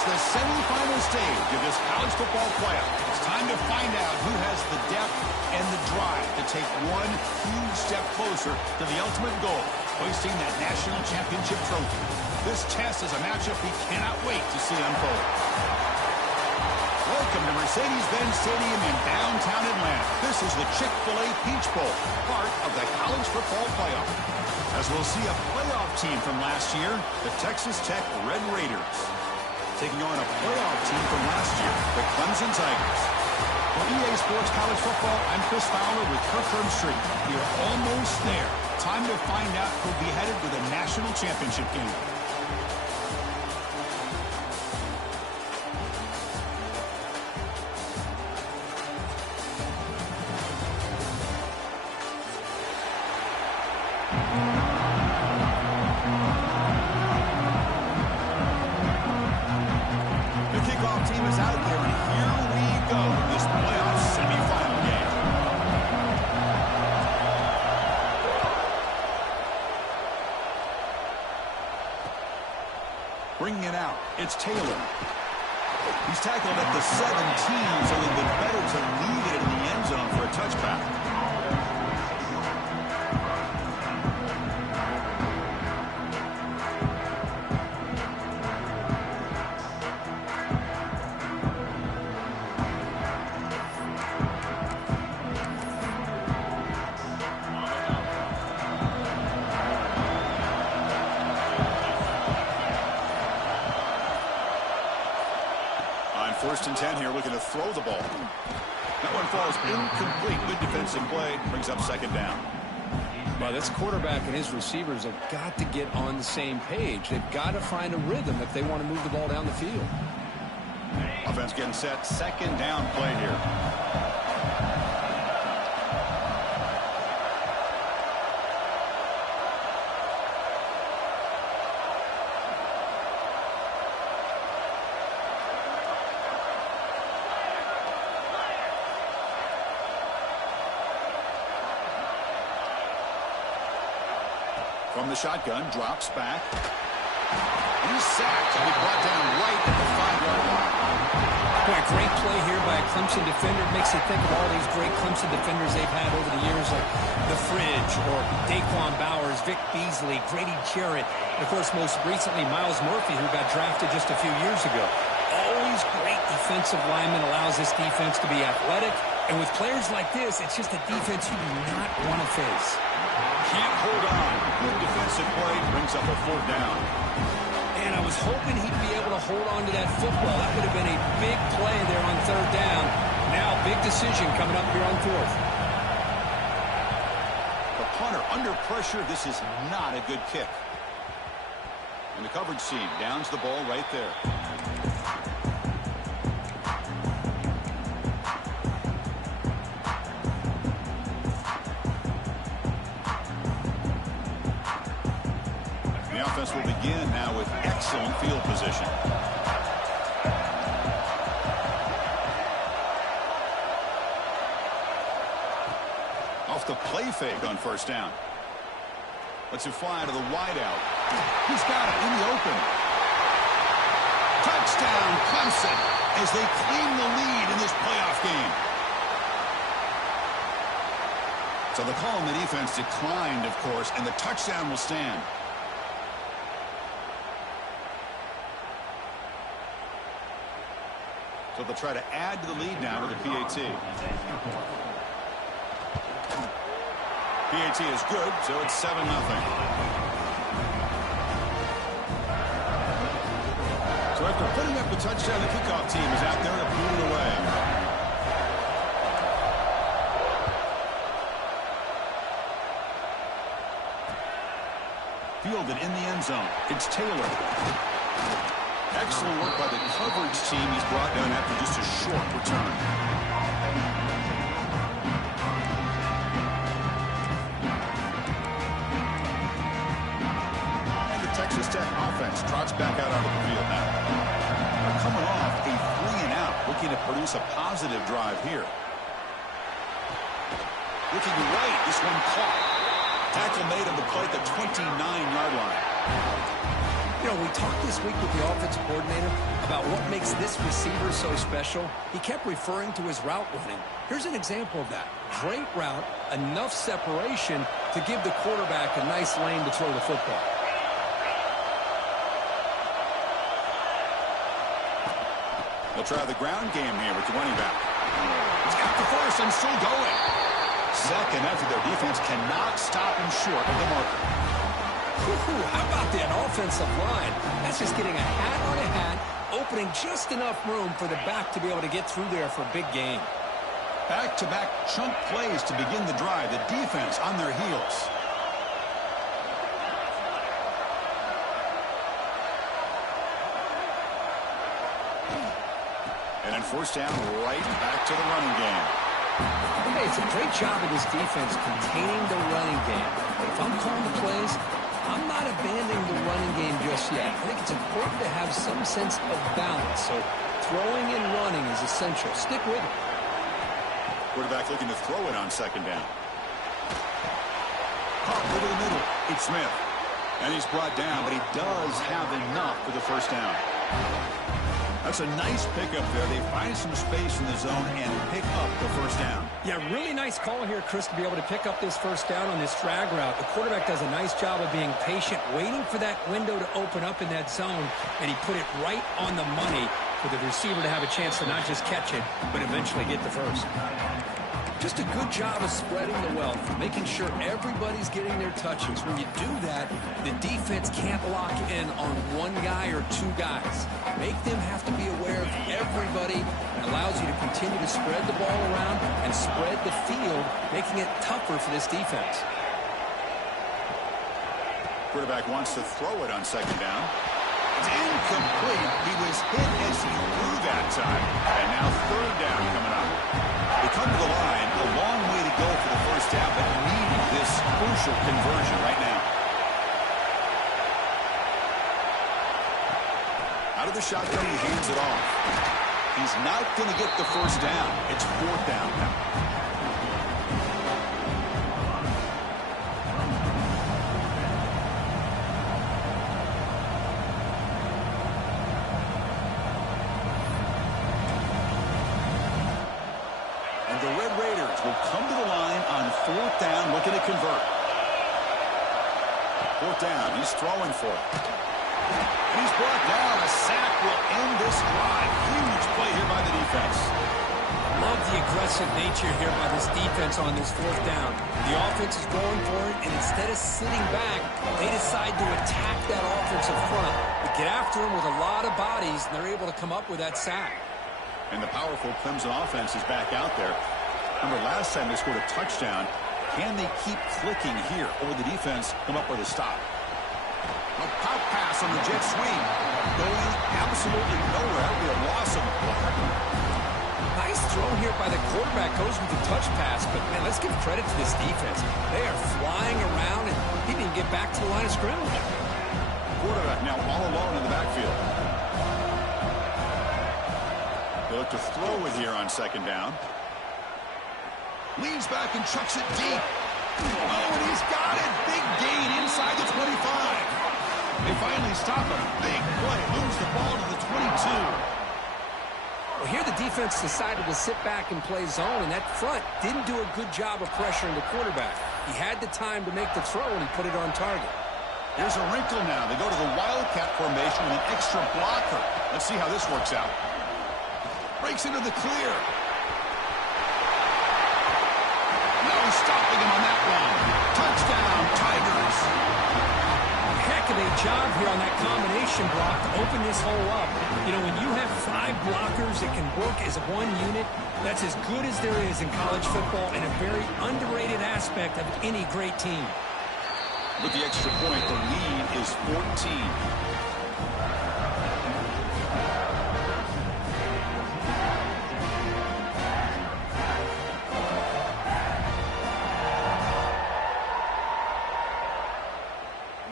It's the semifinal stage of this college football playoff. It's time to find out who has the depth and the drive to take one huge step closer to the ultimate goal, hoisting that national championship trophy. This test is a matchup we cannot wait to see unfold. Welcome to Mercedes-Benz Stadium in downtown Atlanta. This is the Chick-fil-A Peach Bowl, part of the college football playoff. As we'll see a playoff team from last year, the Texas Tech Red Raiders, taking on a playoff team from last year, the Clemson Tigers. For EA Sports College Football, I'm Chris Fowler with Kirk Herbstreit. We're almost there. Time to find out who'll be headed to the national championship game. Bringing it out, it's Taylor. He's tackled at the 17, so it would have been better to leave it in the end zone for a touchback. First and 10 here, looking to throw the ball. That one falls incomplete. Good defensive play. Brings up second down. Well, this quarterback and his receivers have got to get on the same page. They've got to find a rhythm if they want to move the ball down the field. Offense getting set. Second down play here. From the shotgun, drops back. He's sacked. He'll be brought down right at the 5-yard line. Boy, great play here by a Clemson defender. It makes you think of all these great Clemson defenders they've had over the years, like The Fridge or Daquan Bowers, Vic Beasley, Grady Jarrett, and, of course, most recently, Miles Murphy, who got drafted just a few years ago. Always great defensive lineman, allows this defense to be athletic. And with players like this, it's just a defense you do not want to face. Can't hold on. Good defensive play. Brings up a 4th down. And I was hoping he'd be able to hold on to that football. That would have been a big play there on 3rd down. Now, big decision coming up here on 4th. The punter under pressure. This is not a good kick. And the coverage team downs the ball right there. The offense will begin now with excellent field position. Off the play fake on 1st down. Lets it fly to the wideout. He's got it in the open. Touchdown, Clemson, as they claim the lead in this playoff game. So the call on the defense declined, of course, and the touchdown will stand. So they'll try to add to the lead now with a PAT. PAT is good, so it's 7-0. So after putting up the touchdown, the kickoff team is out there to boot it away. Fielded in the end zone. It's Taylor. Excellent work by the coverage team. He's brought down after just a short return. And the Texas Tech offense trots back out onto the field now. They're coming off a 3-and-out, looking to produce a positive drive here. Looking right, this one caught. Tackle made on the play at the 29-yard line. You know, we talked this week with the offensive coordinator about what makes this receiver so special. He kept referring to his route running. Here's an example of that. Great route, enough separation to give the quarterback a nice lane to throw the football. They'll try the ground game here with the running back. He's got the first and still going. Second after their defense cannot stop him short of the marker. How about that offensive line? That's just getting a hat on a hat, opening just enough room for the back to be able to get through there for a big gain. Back-to-back chunk plays to begin the drive. The defense on their heels. And then first down, right back to the running game. Hey, it's a great job of this defense containing the running game. But if I'm calling the plays, I'm not abandoning the running game just yet. I think it's important to have some sense of balance. So throwing and running is essential. Stick with it. Quarterback looking to throw it on second down. Caught over the middle. It's Smith. And he's brought down, but he does have enough for the first down. That's a nice pickup there. They find some space in the zone and pick up the first down. Yeah, really nice call here, Chris, to be able to pick up this first down on this drag route. The quarterback does a nice job of being patient, waiting for that window to open up in that zone, and he put it right on the money for the receiver to have a chance to not just catch it, but eventually get the first. Just a good job of spreading the wealth, making sure everybody's getting their touches. When you do that, the defense can't lock in on one guy or two guys. Make them have to be aware of everybody, and allows you to continue to spread the ball around and spread the field, making it tougher for this defense. Quarterback wants to throw it on second down. It's incomplete. He was hit as he threw that time. And now third down coming up. They come to the line, a long way to go for the first down, but needing this crucial conversion right now. Out of the shotgun, he hands it off. He's not going to get the first down. It's fourth down now. The Red Raiders will come to the line on fourth down, looking to convert. Fourth down, he's throwing for it. And he's brought down. A sack will end this drive. Huge play here by the defense. Love the aggressive nature here by this defense on this fourth down. The offense is going for it, and instead of sitting back, they decide to attack that offensive front. They get after him with a lot of bodies, and they're able to come up with that sack. And the powerful Clemson offense is back out there. Remember, last time they scored a touchdown. Can they keep clicking here, or will the defense come up with a stop? A pop pass on the jet sweep. Going absolutely nowhere. That would be a loss of a play. Nice throw here by the quarterback. Goes with the touch pass. But, man, let's give credit to this defense. They are flying around, and he didn't get back to the line of scrimmage. Quarterback now all alone in the backfield. They look to throw it here on second down. Leans back and chucks it deep. Oh, and he's got it. Big gain inside the 25. They finally stop a big play. Moves the ball to the 22. Well, here the defense decided to sit back and play zone, and that front didn't do a good job of pressuring the quarterback. He had the time to make the throw, and he put it on target. Here's a wrinkle now. They go to the Wildcat formation with an extra blocker. Let's see how this works out. Breaks into the clear. No stopping him on that one. Touchdown, Tigers. Heck of a job here on that combination block to open this hole up. You know, when you have 5 blockers that can work as one unit, that's as good as there is in college football and a very underrated aspect of any great team. With the extra point, the lead is 14.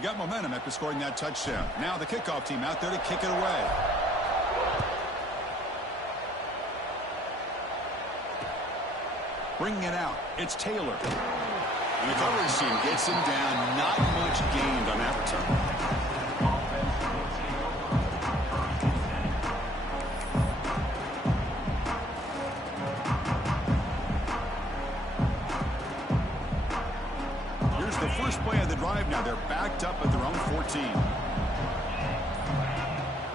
Got momentum after scoring that touchdown. Now the kickoff team out there to kick it away. Bringing it out, it's Taylor. And the coverage team gets him down. Not much gained on that return. backed up at their own 14.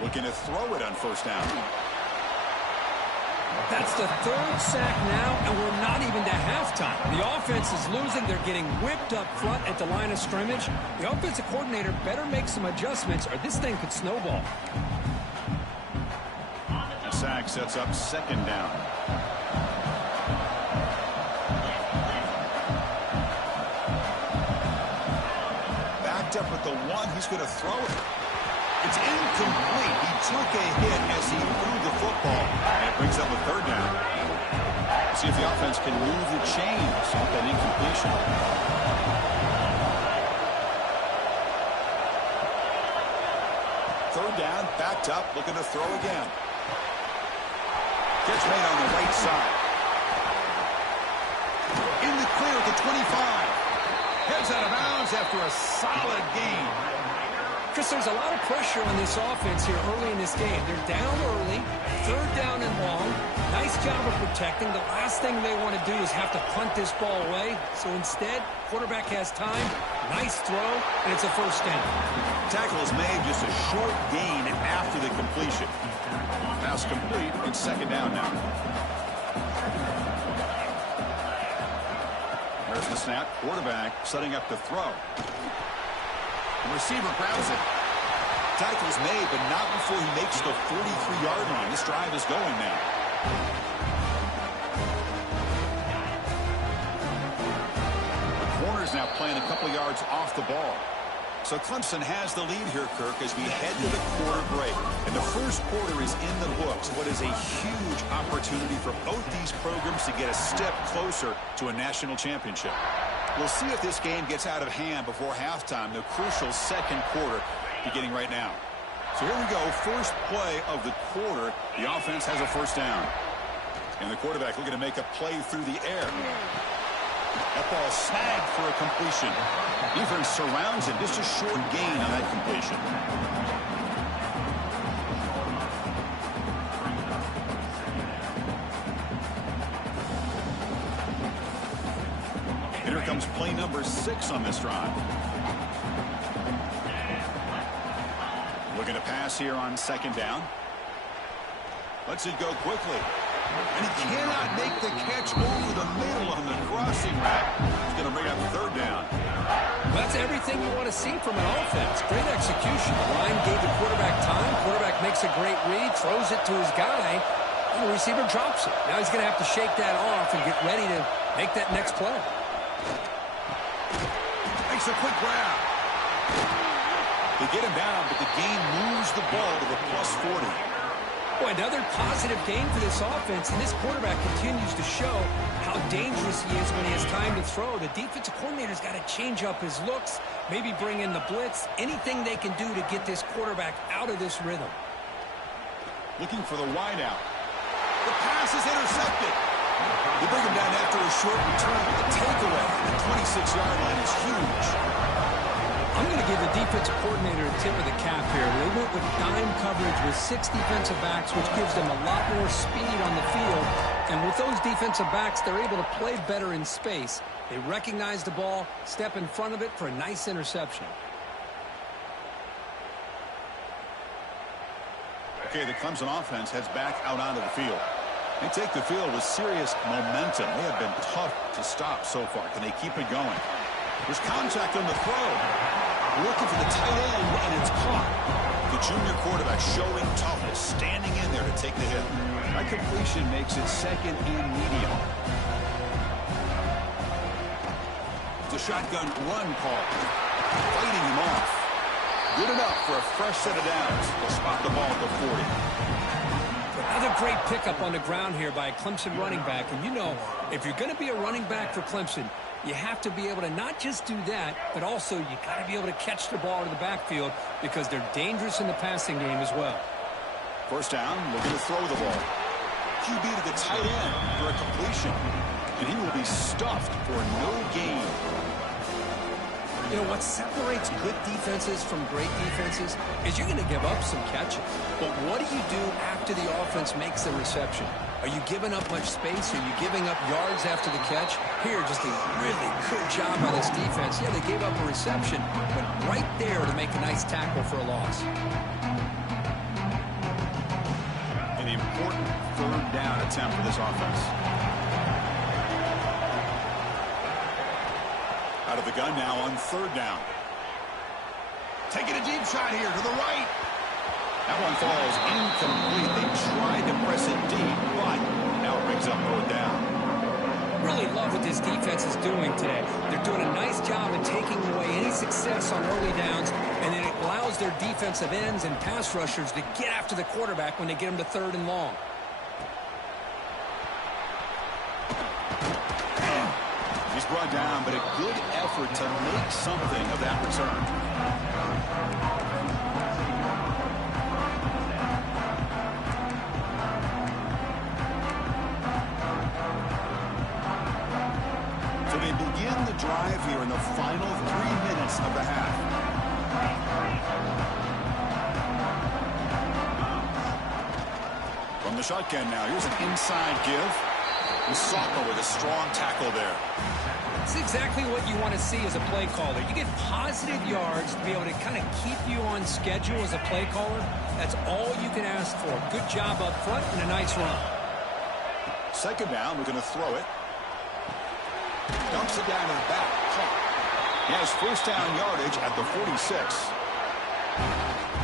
Looking to throw it on first down. That's the third sack now, and we're not even to halftime. The offense is losing. They're getting whipped up front at the line of scrimmage. The offensive coordinator better make some adjustments, or this thing could snowball. The sack sets up second down. Backed up at the one. He's going to throw it. It's incomplete. He took a hit as he threw the football, and it brings up a third down. See if the offense can move the chains off that incompletion. Third down, backed up, looking to throw again. Catch made on the right side. In the clear at the 25. Heads out of bounds after a solid gain. Chris, there's a lot of pressure on this offense here early in this game. They're down early, third down and long. Nice job of protecting. The last thing they want to do is have to punt this ball away. So instead, quarterback has time, nice throw, and it's a first down. Tackle is made, just a short gain after the completion. Pass complete, it's second down now. There's the snap, quarterback setting up to throw. The receiver grabs it. Tackle's made, but not before he makes the 43-yard line. This drive is going now. The corner's now playing a couple yards off the ball. So Clemson has the lead here, Kirk, as we head to the quarter break. And the first quarter is in the books. What is a huge opportunity for both these programs to get a step closer to a national championship. We'll see if this game gets out of hand before halftime, the crucial second quarter beginning right now. So here we go, first play of the quarter. The offense has a first down. And the quarterback looking to make a play through the air. That ball snagged for a completion. Defense surrounds it, just a short gain on that completion. Here comes play number 6 on this drive. Looking to pass here on second down. Lets it go quickly. And he cannot make the catch over the middle on the crossing rack. He's going to bring up third down. Well, that's everything you want to see from an offense. Great execution. The line gave the quarterback time. Quarterback makes a great read, throws it to his guy, and the receiver drops it. Now he's going to have to shake that off and get ready to make that next play. Makes a quick grab. They get him down, but the game moves the ball to the plus 40. Boy, another positive game for this offense, and this quarterback continues to show how dangerous he is when he has time to throw. The defensive coordinator's got to change up his looks, maybe bring in the blitz, anything they can do to get this quarterback out of this rhythm. Looking for the wideout. The pass is intercepted. They bring him down after a short return, but the takeaway at the 26-yard line is huge. I'm going to give the defensive coordinator a tip of the cap here. They went with dime coverage with 6 defensive backs, which gives them a lot more speed on the field. And with those defensive backs, they're able to play better in space. They recognize the ball, step in front of it for a nice interception. Okay, the Clemson offense heads back out onto the field. They take the field with serious momentum. They have been tough to stop so far. Can they keep it going? There's contact on the throw. Looking for the tight end, and it's caught. The junior quarterback showing toughness, standing in there to take the hit. That completion makes it second and medium. It's a shotgun run call. Fighting him off. Good enough for a fresh set of downs. They'll spot the ball at the 40. Another great pickup on the ground here by a Clemson running back. And you know, if you're going to be a running back for Clemson, you have to be able to not just do that, but also you got to be able to catch the ball in the backfield because they're dangerous in the passing game as well. First down, looking to throw the ball. QB to the tight end for a completion. And he will be stuffed for no gain. You know, what separates good defenses from great defenses is you're going to give up some catches. But what do you do after the offense makes the reception? Are you giving up much space? Are you giving up yards after the catch? Here, just a really good job by this defense. Yeah, they gave up a reception, but right there to make a nice tackle for a loss. An important third down attempt for this offense. Out of the gun now on third down. Taking a deep shot here to the right. That one falls incomplete. They tried to press it deep, but now it brings up third down. Really love what this defense is doing today. They're doing a nice job of taking away any success on early downs, and then it allows their defensive ends and pass rushers to get after the quarterback when they get them to third and long. He's brought down, but a good effort to make something of that return. So they begin the drive here in the final 3 minutes of the half. From the shotgun now, here's an inside give. Soccer with a strong tackle there. It's exactly what you want to see as a play caller. You get positive yards to be able to kind of keep you on schedule as a play caller. That's all you can ask for. Good job up front and a nice run. Second down, we're going to throw it. Dumps it down to the back. He has first down yardage at the 46.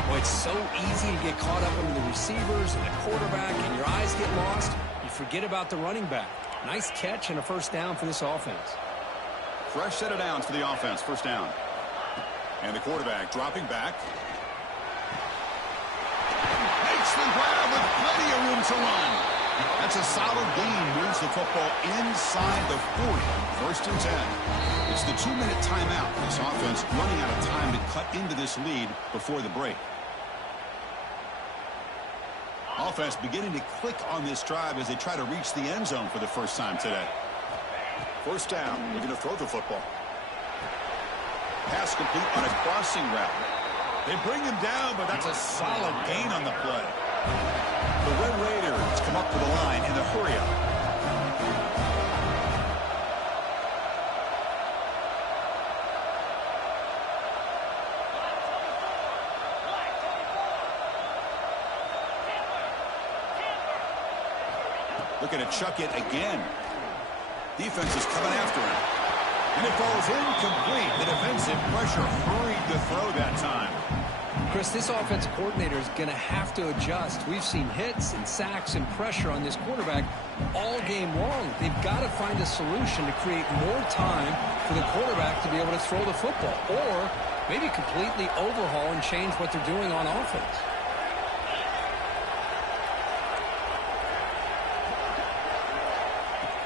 Well, it's so easy to get caught up in the receivers and the quarterback, and your eyes get lost. You forget about the running back. Nice catch and a first down for this offense. Fresh set of downs for the offense. First down. And the quarterback dropping back. Makes the grab with plenty of room to run. That's a solid gain. Moves the football inside the 40. First and 10. It's the 2-minute timeout. This offense running out of time to cut into this lead before the break. Offense beginning to click on this drive as they try to reach the end zone for the first time today. First down. They're going to throw the football. Pass complete on a crossing route. They bring him down, but that's a solid gain on the play. The Red Raiders come up to the line in the hurry-up. Looking to chuck it again. Defense is coming after him. And it falls incomplete. The defensive pressure hurried to throw that time. Chris, this offensive coordinator is going to have to adjust. We've seen hits and sacks and pressure on this quarterback all game long. They've got to find a solution to create more time for the quarterback to be able to throw the football, or maybe completely overhaul and change what they're doing on offense.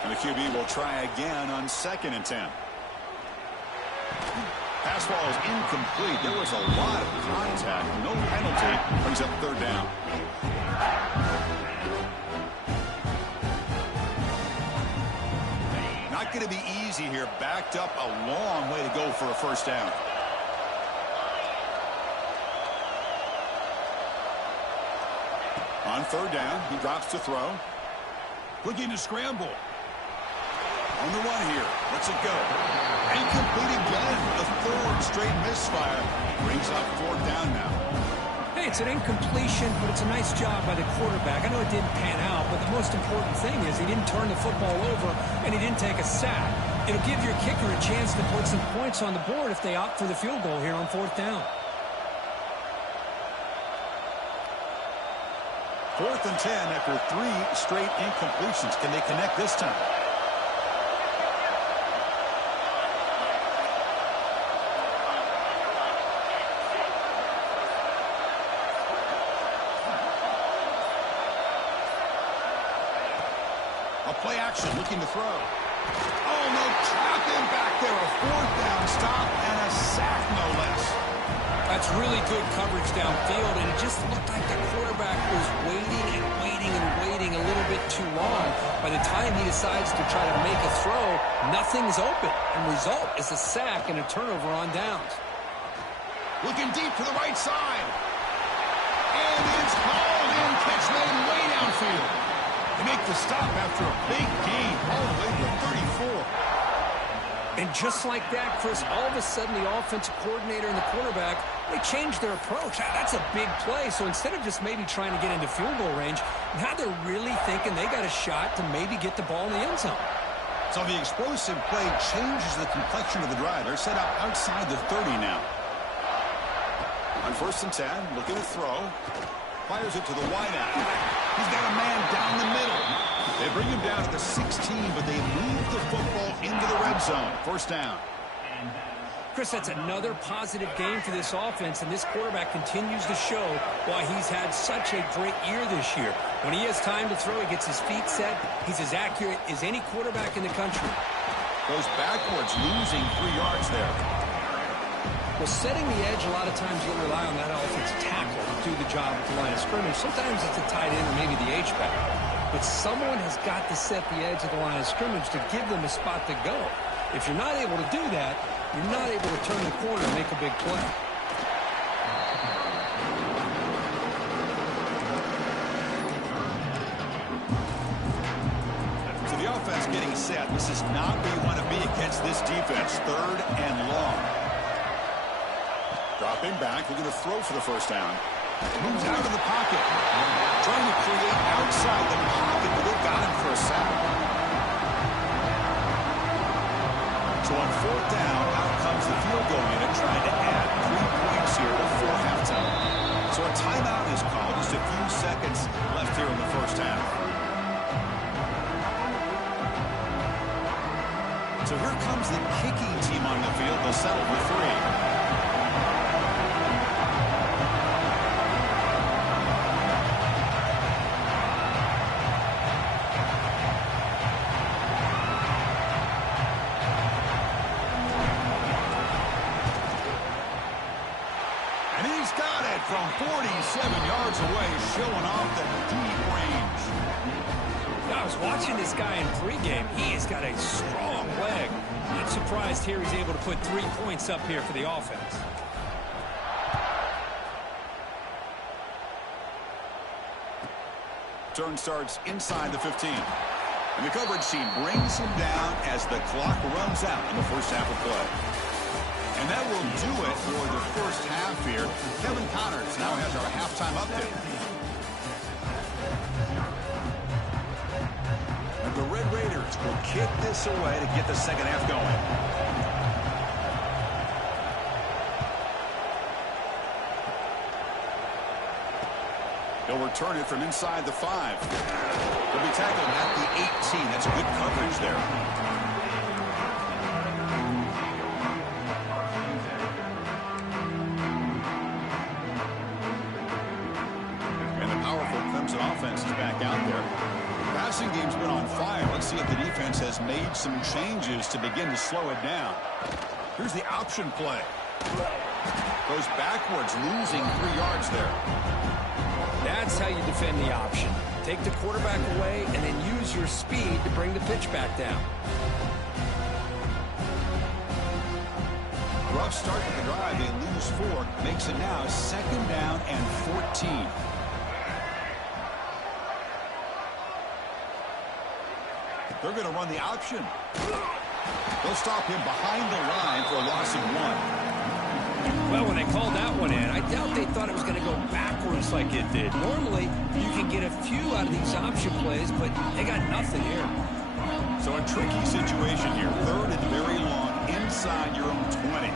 And the QB will try again on 2nd and 10. Pass ball is incomplete. There was a lot of contact. No penalty. Brings up third down. Not going to be easy here. Backed up a long way to go for a first down. On third down, he drops to throw. Looking to scramble. On the run here. Lets it go. Incomplete again. A third straight misfire. Brings up fourth down now. Hey, it's an incompletion, but it's a nice job by the quarterback. I know it didn't pan out, but the most important thing is he didn't turn the football over and he didn't take a sack. It'll give your kicker a chance to put some points on the board if they opt for the field goal here on fourth down. 4th and 10 after 3 straight incompletions. Can they connect this time? Play action, looking to throw. Oh, no, trap him back there. A fourth down stop and a sack, no less. That's really good coverage downfield, and it just looked like the quarterback was waiting and waiting and waiting a little bit too long. By the time he decides to try to make a throw, nothing's open. And result is a sack and a turnover on downs. Looking deep to the right side. And it's hauled in, catch made way downfield. He make the stop after a big gain all the way to 34. And just like that, Chris, all of a sudden the offensive coordinator and the quarterback, they changed their approach. That's a big play. So instead of just maybe trying to get into field goal range, now they're really thinking they got a shot to maybe get the ball in the end zone. So the explosive play changes the complexion of the drive. They're set up outside the 30 now. On 1st and 10, looking to throw. Fires it to the wideout. He's got a man down the middle. They bring him down to the 16, but they move the football into the red zone. 1st down. Chris, that's another positive game for this offense, and this quarterback continues to show why he's had such a great year this year. When he has time to throw, he gets his feet set. He's as accurate as any quarterback in the country. Goes backwards, losing 3 yards there. Well, setting the edge, a lot of times you'll rely on that offensive tackle to do the job at the line of scrimmage. Sometimes it's a tight end or maybe the H-back. But someone has got to set the edge of the line of scrimmage to give them a spot to go. If you're not able to do that, you're not able to turn the corner and make a big play. So the offense getting set. This is not where you want to be against this defense. 3rd and long. Dropping back, looking to throw for the 1st down. Moves out of the pocket. Trying to create outside the pocket, but they've got him for a sack. So on 4th down, out comes the field goal unit trying to add 3 points here before halftime. So a timeout is called. Just a few seconds left here in the 1st half. So here comes the kicking team on the field. They'll settle for 3. From 47 yards away, showing off the deep range. I was watching this guy in pregame. He has got a strong leg. Not surprised here he's able to put 3 points up here for the offense. Turn starts inside the 15. And the coverage team brings him down as the clock runs out in the 1st half of play. And that will do it for the 1st half here. Kevin Connors now has our halftime update. And the Red Raiders will kick this away to get the 2nd half going. They'll return it from inside the 5. They'll be tackled at the 18. That's good coverage there. Offense is back out there. The passing game's been on fire. Let's see if the defense has made some changes to begin to slow it down. Here's the option play. Goes backwards, losing 3 yards there. That's how you defend the option. Take the quarterback away and then use your speed to bring the pitch back down. Rough start to the drive. They lose 4. Makes it now 2nd down and 14. They're going to run the option. They'll stop him behind the line for a loss of 1. Well, when they called that one in, I doubt they thought it was going to go backwards like it did. Normally, you can get a few out of these option plays, but they got nothing here. So a tricky situation here. 3rd and very long inside your own 20.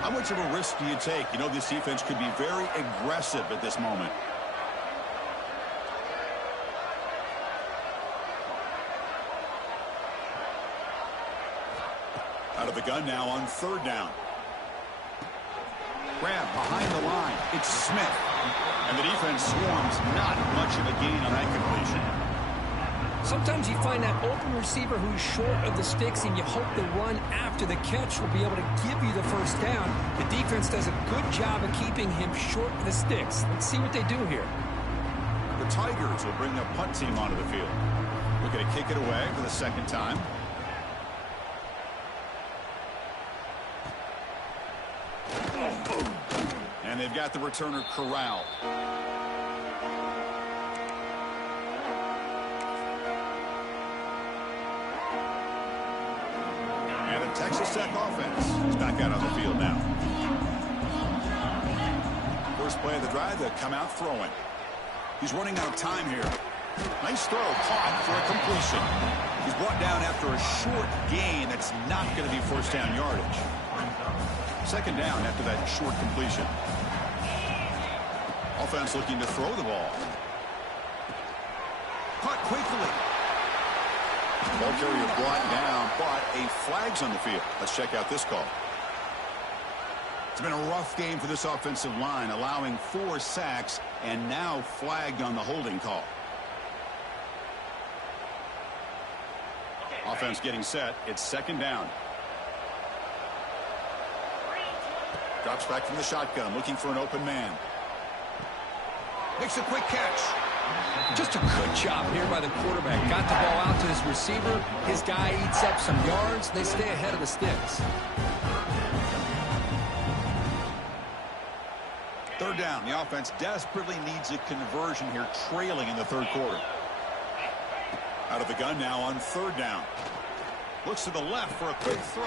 How much of a risk do you take? You know, this defense could be very aggressive at this moment. Out of the gun now on 3rd down. Grab behind the line. It's Smith. And the defense swarms. Not much of a gain on that completion. Sometimes you find that open receiver who's short of the sticks, and you hope the run after the catch will be able to give you the 1st down. The defense does a good job of keeping him short of the sticks. Let's see what they do here. The Tigers will bring the punt team onto the field. Looking to kick it away for the 2nd time. And they've got the returner corralled. Texas Tech offense is back out on the field now. First play of the drive, they come out throwing. He's running out of time here. Nice throw, caught for a completion. He's brought down after a short gain that's not going to be first down yardage. Second down after that short completion. Offense looking to throw the ball. Caught quickly. Ball carrier brought down, but a flag's on the field. Let's check out this call. It's been a rough game for this offensive line, allowing 4 sacks and now flagged on the holding call. Offense getting set. It's second down. Drops back from the shotgun, looking for an open man. Makes a quick catch. Just a good job here by the quarterback. Got the ball out to his receiver. His guy eats up some yards. They stay ahead of the sticks. Third down. The offense desperately needs a conversion here, trailing in the third quarter. Out of the gun now on third down. Looks to the left for a quick throw.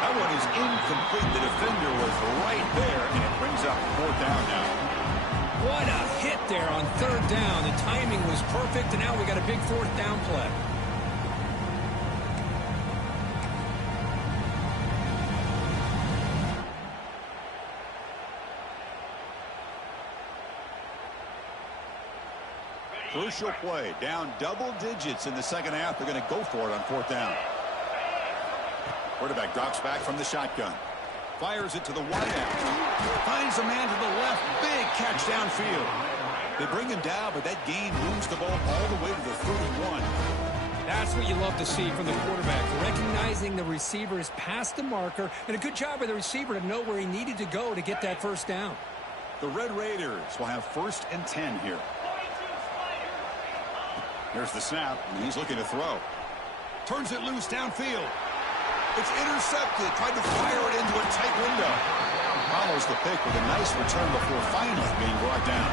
That one is incomplete. The defender was right there, and it brings up fourth down now. What a hit there on third down. The timing was perfect, and now we got a big fourth down play. Crucial play. Down double digits in the second half. They're going to go for it on fourth down. Quarterback drops back from the shotgun. Fires it to the wideout. Finds a man to the left. Big catch downfield. They bring him down, but that gain moves the ball all the way to the 31. That's what you love to see from the quarterback. Recognizing the receiver is past the marker, and a good job by the receiver to know where he needed to go to get that first down. The Red Raiders will have 1st and 10 here. Here's the snap, and he's looking to throw. Turns it loose downfield. It's intercepted. Tried to fire it into a tight window. Follows the pick with a nice return before finally being brought down.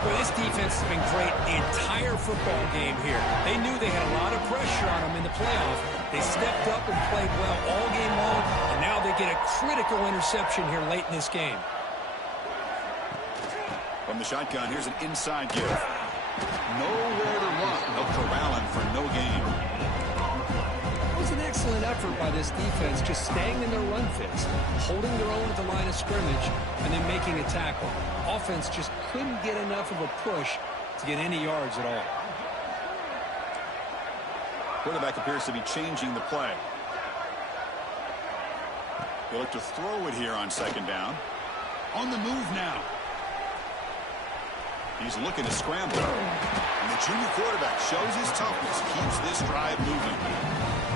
Well, this defense has been great the entire football game here. They knew they had a lot of pressure on them in the playoff. They stepped up and played well all game long, and now they get a critical interception here late in this game. From the shotgun, here's an inside give. Nowhere to run. No corralling for no gain. It was an excellent effort by this defense, just staying in their run fits, holding their own at the line of scrimmage, and then making a tackle. Offense just couldn't get enough of a push to get any yards at all. Quarterback appears to be changing the play. They look to throw it here on second down. On the move now. He's looking to scramble. And the junior quarterback shows his toughness, keeps this drive moving.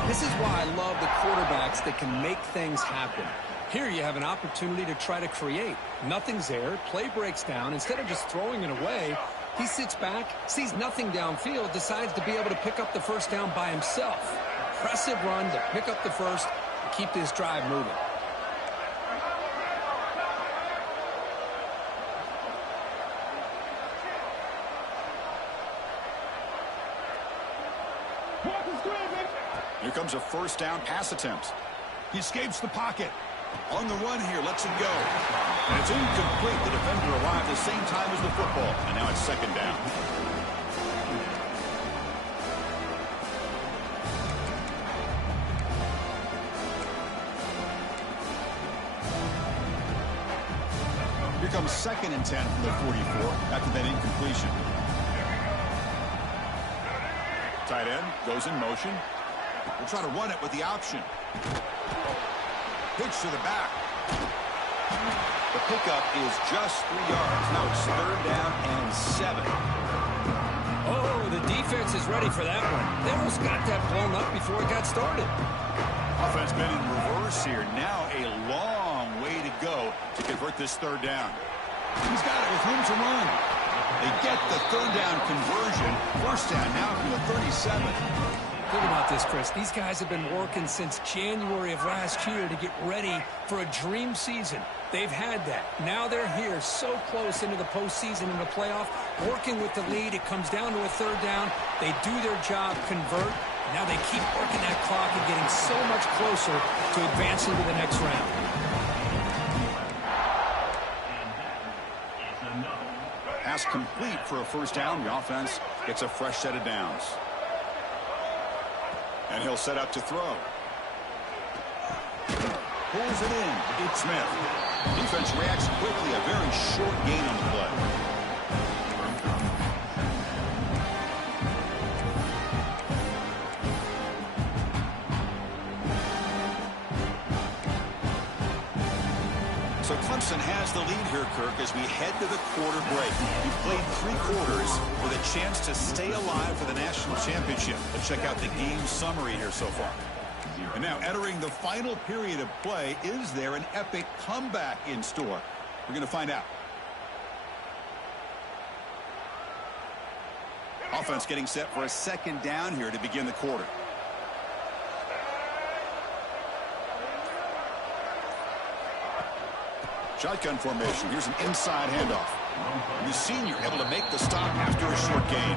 This is why I love the quarterbacks that can make things happen. Here you have an opportunity to try to create. Nothing's there. Play breaks down. Instead of just throwing it away, he sits back, sees nothing downfield, decides to be able to pick up the first down by himself. Impressive run to pick up the first and keep this drive moving. Here comes a first down pass attempt. He escapes the pocket. On the run here, lets it go. And it's incomplete. The defender arrived at the same time as the football. And now it's second down. Here comes 2nd and 10 from the 44 after that incompletion. Tight end goes in motion. We'll try to run it with the option. Pitch to the back. The pickup is just 3 yards. Now it's third down and 7. Oh, the defense is ready for that one. They almost got that blown up before it got started. Offense been in reverse here. Now a long way to go to convert this third down. He's got it with room to run. They get the third down conversion. First down now from the 37. Think about this, Chris. These guys have been working since January of last year to get ready for a dream season. They've had that. Now they're here so close into the postseason and the playoff, working with the lead. It comes down to a third down. They do their job, convert, Now they keep working that clock and getting so much closer to advancing to the next round. Pass complete for a first down. The offense gets a fresh set of downs. And he'll set up to throw. Pulls it in. It's Smith. Defense reacts quickly. A very short gain on the play. So Clemson has the lead here, Kirk, as we head to the quarter break. We've played 3 quarters with a chance to stay alive for the national championship. Let's check out the game summary here so far. And now entering the final period of play, is there an epic comeback in store? We're going to find out. Offense getting set for a second down here to begin the quarter. Shotgun formation. Here's an inside handoff. The senior able to make the stop after a short gain.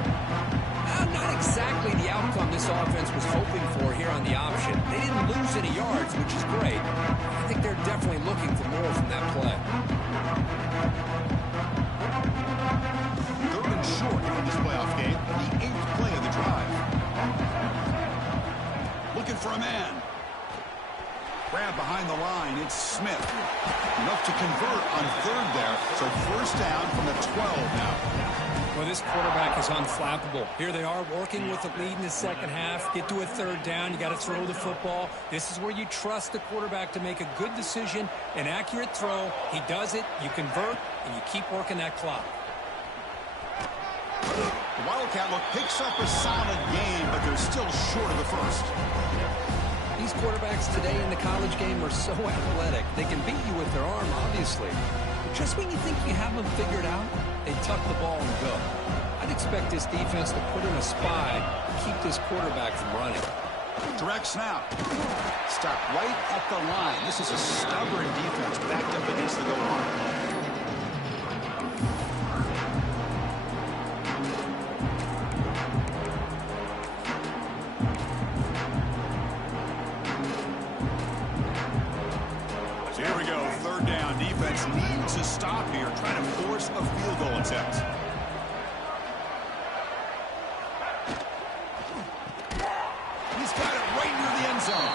Not exactly the outcome this offense was hoping for here on the option. They didn't lose any yards, which is great. I think they're definitely looking for more from that play. 3rd and short in this playoff game. The 8th play of the drive. Looking for a man. Grab behind the line. It's Smith. Enough to convert on 3rd there. So first down from the 12 now. Well, this quarterback is unflappable. Here they are working with the lead in the second half. Get to a 3rd down. You got to throw the football. This is where you trust the quarterback to make a good decision, an accurate throw. He does it. You convert, and you keep working that clock. The Wildcat look picks up a solid game, but they're still short of the first. These quarterbacks today in the college game are so athletic. They can beat you with their arm, obviously. But just when you think you have them figured out, they tuck the ball and go. I'd expect this defense to put in a spy to keep this quarterback from running. Direct snap. Stop right at the line. This is a stubborn defense backed up against the goal line. Here we go, 3rd down. Defense needs to stop here, trying to force a field goal attempt. He's got it right near the end zone.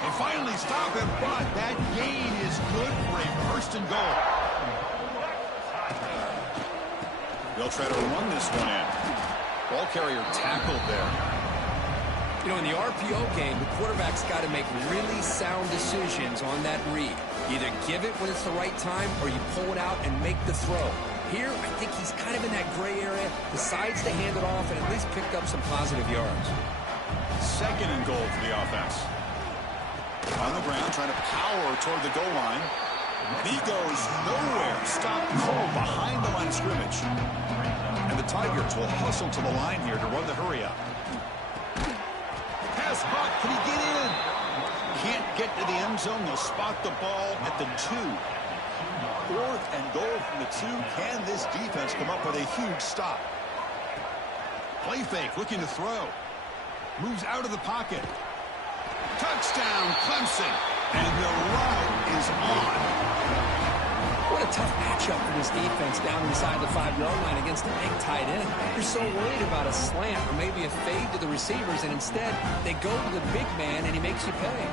They finally stop him, but that gain is good for a 1st and goal. They'll try to run this one in. Ball carrier tackled there. You know, in the RPO game, the quarterback's got to make really sound decisions on that read. Either give it when it's the right time or you pull it out and make the throw. Here, I think he's kind of in that gray area, decides to hand it off and at least pick up some positive yards. 2nd and goal for the offense. On the ground, trying to power toward the goal line. And he goes nowhere. Stopped cold behind the line of scrimmage. And the Tigers will hustle to the line here to run the hurry up. Pass caught. Can he get in? Can't get to the end zone. They'll spot the ball at the 2. 4th and goal from the 2. Can this defense come up with a huge stop? Play fake, looking to throw. Moves out of the pocket. Touchdown, Clemson. And the route is on. What a tough matchup for this defense down inside the 5-yard line against the big tight end. You're so worried about a slant or maybe a fade to the receivers, and instead they go to the big man and he makes you pay.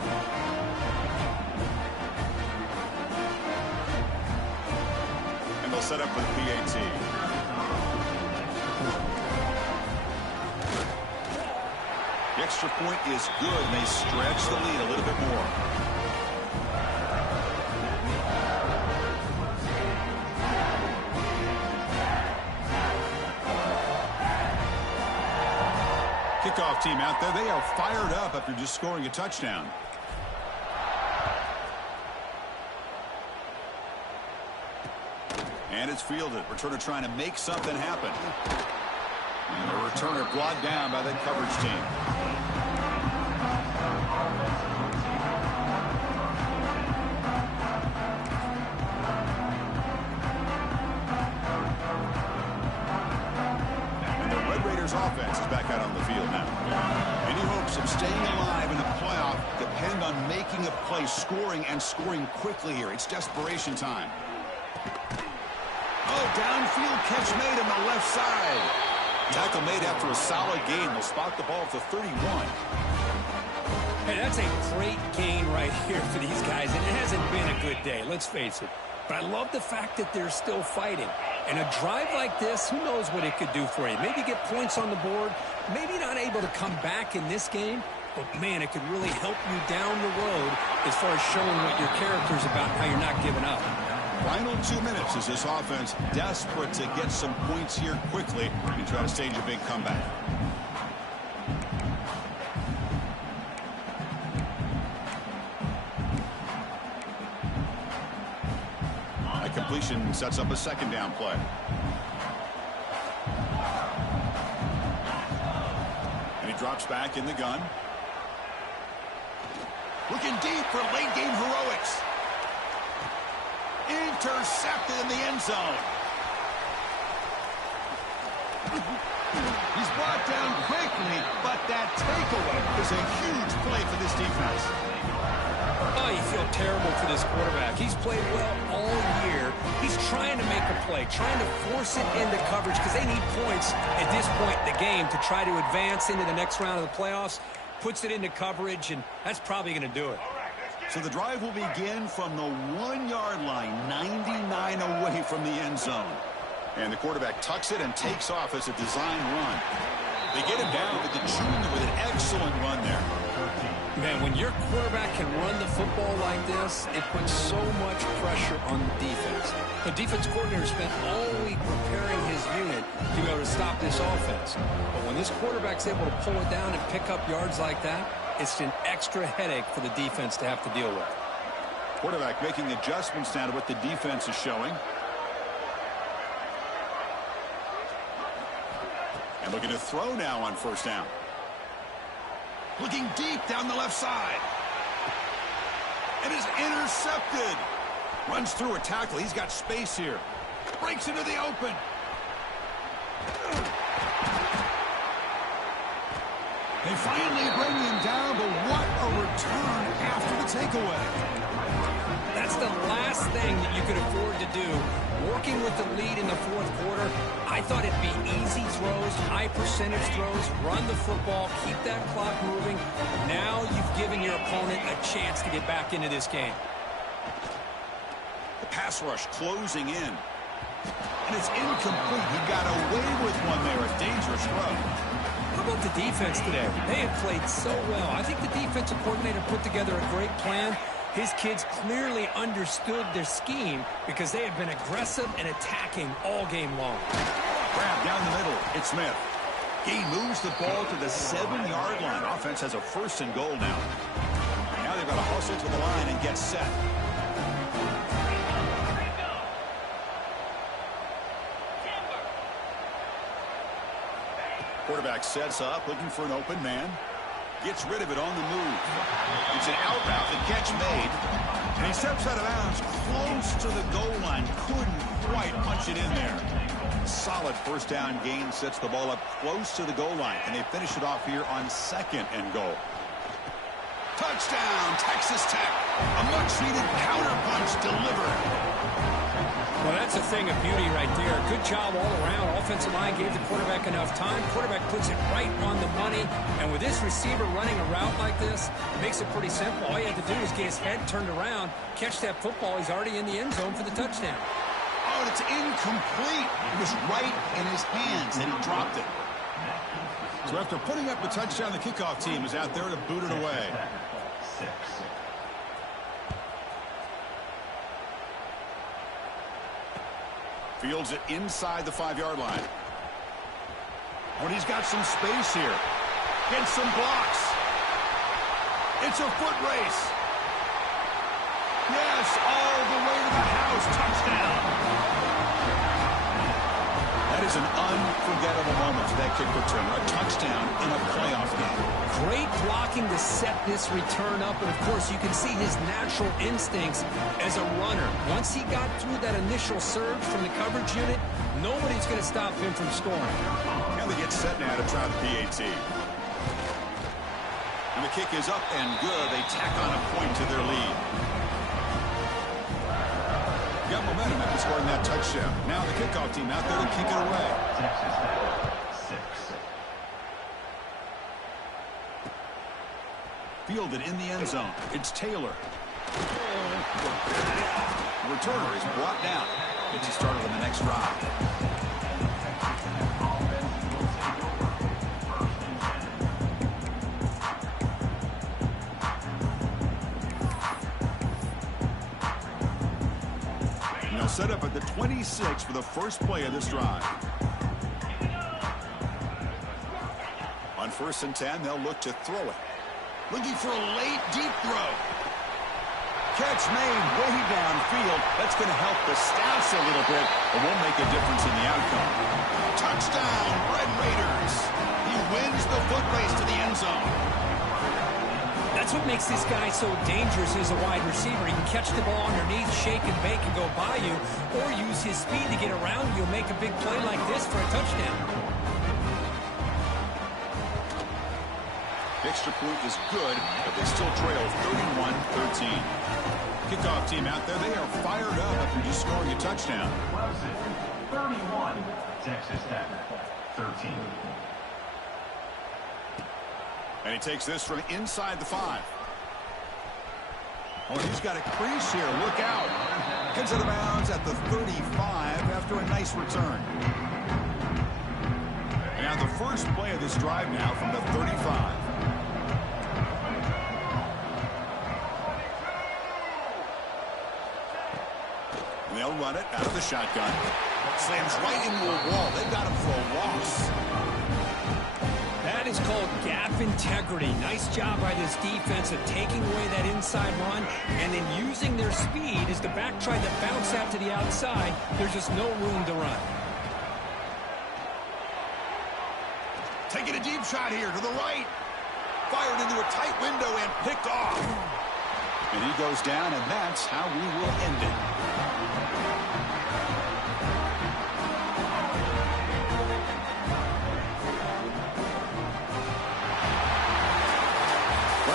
And they'll set up for the PAT. The extra point is good, and they stretch the lead a little bit more. Kickoff team out there. They are fired up after just scoring a touchdown. And it's fielded. Returner trying to make something happen. And the returner brought down by that coverage team. And the Red Raiders offense is back out on the field now. And you hope hopes of staying alive in the playoff depend on making a play, scoring, and scoring quickly here. It's desperation time. Oh, downfield catch made on the left side. Tackle made after a solid gain. They'll spot the ball at the 31. Hey, that's a great gain right here for these guys, and it hasn't been a good day, let's face it. But I love the fact that they're still fighting. And a drive like this, who knows what it could do for you. Maybe get points on the board, maybe not able to come back in this game, but, man, it could really help you down the road as far as showing what your character's about and how you're not giving up. Final 2 minutes as this offense desperate to get some points here quickly and try to stage a big comeback. A completion sets up a second down play. And he drops back in the gun. Looking deep for late game heroics. Intercepted in the end zone. He's brought down quickly, but that takeaway is a huge play for this defense. Oh, you feel terrible for this quarterback. He's played well all year. He's trying to make a play, trying to force it into coverage because they need points at this point in the game to try to advance into the next round of the playoffs. Puts it into coverage, and that's probably going to do it. So the drive will begin from the 1-yard line, 99 away from the end zone. And the quarterback tucks it and takes off as a design run. They get him down with the junior with an excellent run there. Man, when your quarterback can run the football like this, it puts so much pressure on the defense. The defense coordinator spent all week preparing his unit to be able to stop this offense. But when this quarterback's able to pull it down and pick up yards like that, it's an extra headache for the defense to have to deal with. Quarterback making adjustments now to what the defense is showing. And looking to throw now on first down. Looking deep down the left side. And is intercepted. Runs through a tackle. He's got space here. Breaks into the open. They finally bring him down, but what a return after the takeaway. That's the last thing that you could afford to do. Working with the lead in the fourth quarter, I thought it'd be easy throws, high percentage throws, run the football, keep that clock moving. Now you've given your opponent a chance to get back into this game. The pass rush closing in. And it's incomplete. He got away with one there, a dangerous throw. How about the defense today? They have played so well. I think the defensive coordinator put together a great plan. His kids clearly understood their scheme because they have been aggressive and attacking all game long. Grab down the middle. It's Smith. He moves the ball to the 7-yard line. Offense has a first and goal now. And now they've got to hustle to the line and get set. Quarterback sets up, looking for an open man. Gets rid of it on the move. It's an out-route, the catch made. And he steps out of bounds close to the goal line. Couldn't quite punch it in there. Solid first down gain sets the ball up close to the goal line. And they finish it off here on second and goal. Touchdown, Texas Tech. A much-needed counterpunch delivered. Well, that's a thing of beauty right there. Good job all around. Offensive line gave the quarterback enough time. Quarterback puts it right on the money. And with this receiver running a route like this, it makes it pretty simple. All you have to do is get his head turned around, catch that football. He's already in the end zone for the touchdown. Oh, it's incomplete. It was right in his hands, and he dropped it. So after putting up the touchdown, the kickoff team is out there to boot it away. Fields it inside the 5-yard line. When he's got some space here. Gets some blocks. It's a foot race. Yes, all the way to the house. Touchdown. That is an unforgettable moment for that kick return. A touchdown in a playoff game. Great blocking to set this return up. And, of course, you can see his natural instincts as a runner. Once he got through that initial surge from the coverage unit, nobody's going to stop him from scoring. And they get set now to try the PAT. And the kick is up and good. They tack on a point to their lead. Got momentum after scoring that touchdown. Now the kickoff team out there to kick it away. Fielded in the end zone. It's Taylor. The returner is brought down. Gets you started on the next drive. Set up at the 26 for the first play of this drive. On 1st and 10, they'll look to throw it. Looking for a late deep throw. Catch made way downfield. That's going to help the stats a little bit, but won't make a difference in the outcome. Touchdown, Red Raiders. He wins the foot race to the end zone. That's what makes this guy so dangerous as a wide receiver. He can catch the ball underneath, shake and bake and go by you, or use his speed to get around you and make a big play like this for a touchdown. The extra point is good, but they still trail 31-13. Kickoff team out there, they are fired up after just scoring a touchdown. 31, Texas Tech, 13. And he takes this from inside the 5. Oh, he's got a crease here. Look out. Gets out of bounds at the 35 after a nice return. And now the first play of this drive now from the 35. And they'll run it out of the shotgun. Slams right into a wall. They've got him for a loss. That is called gap integrity. Nice job by this defense of taking away that inside run and then using their speed as the back tried to bounce out to the outside. There's just no room to run. Taking a deep shot here to the right. Fired into a tight window and picked off. And he goes down, and that's how we will end it.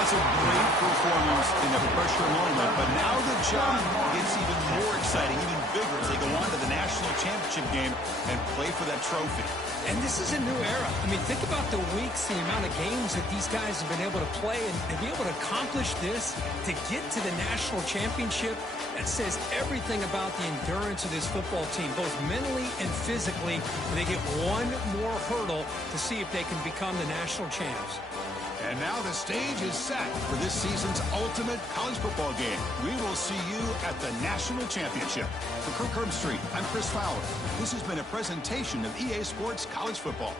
That's a great performance in the pressure moment, but now the job gets even more exciting, even bigger as they go on to the national championship game and play for that trophy. And this is a new era. I mean, think about the weeks, the amount of games that these guys have been able to play, and to be able to accomplish this, to get to the national championship, that says everything about the endurance of this football team, both mentally and physically. They get one more hurdle to see if they can become the national champs. And now the stage is set for this season's ultimate college football game. We will see you at the national championship. For Kirk Herbstreit, I'm Chris Fowler. This has been a presentation of EA Sports College Football.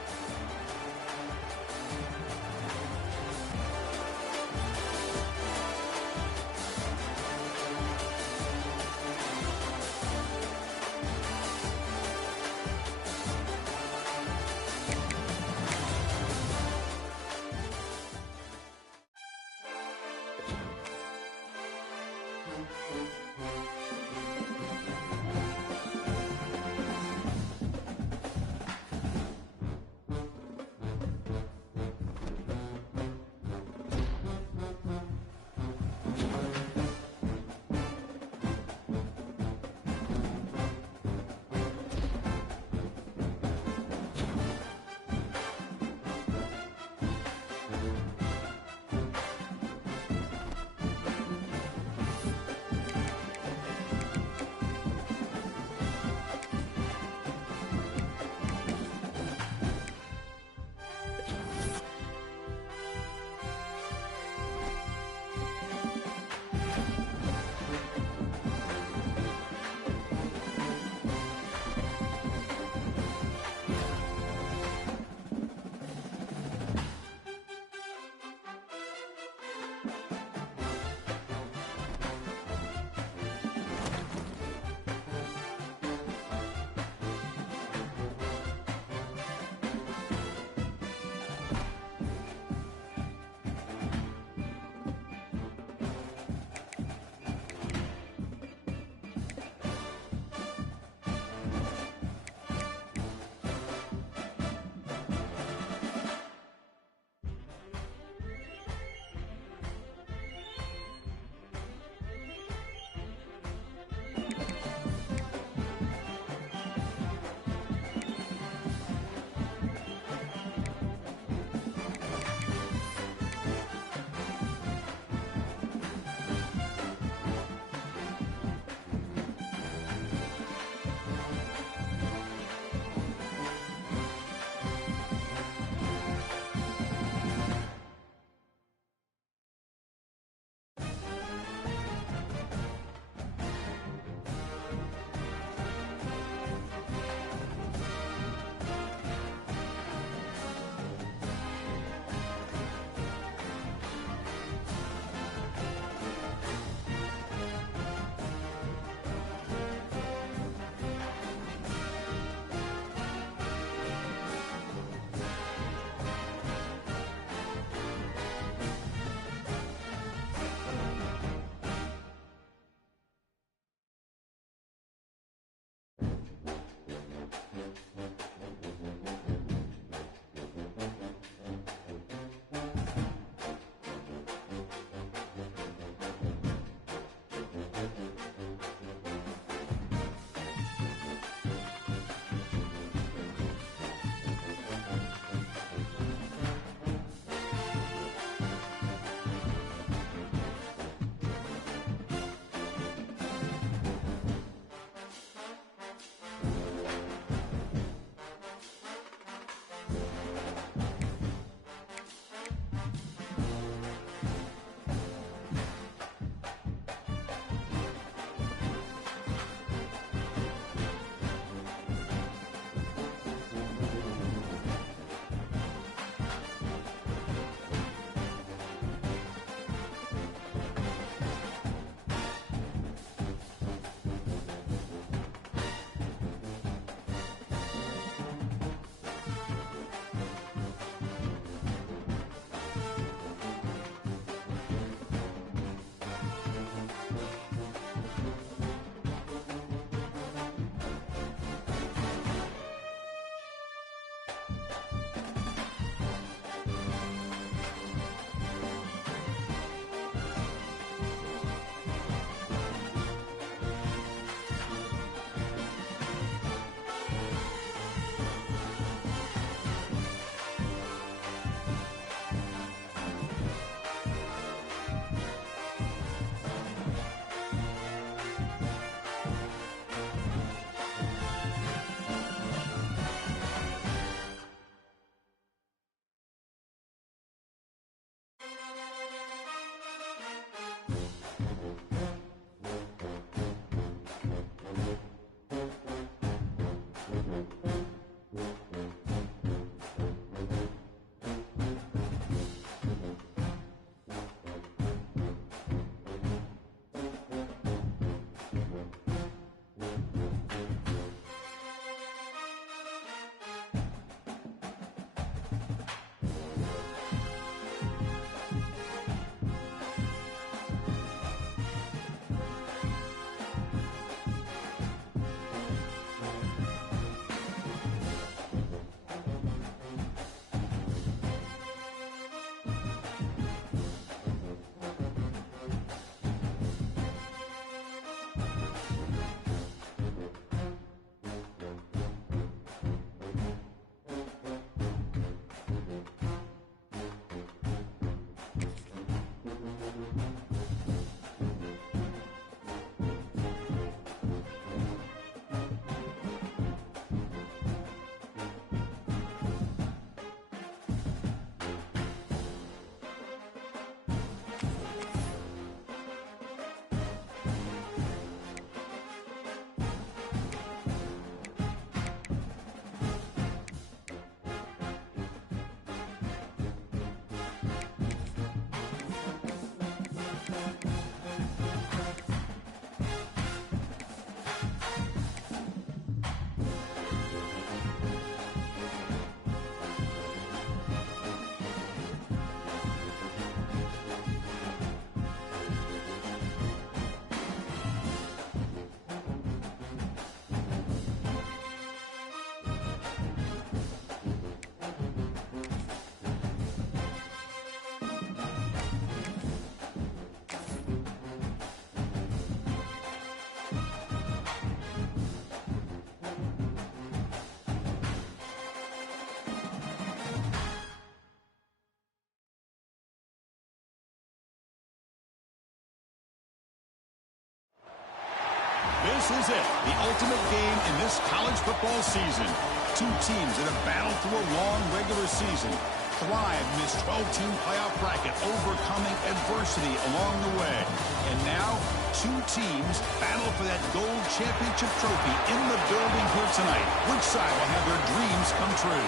This is it, the ultimate game in this college football season. Two teams that have battled through a long regular season, thrive in this 12-team playoff bracket, overcoming adversity along the way. And now, two teams battle for that gold championship trophy in the building here tonight. Which side will have their dreams come true?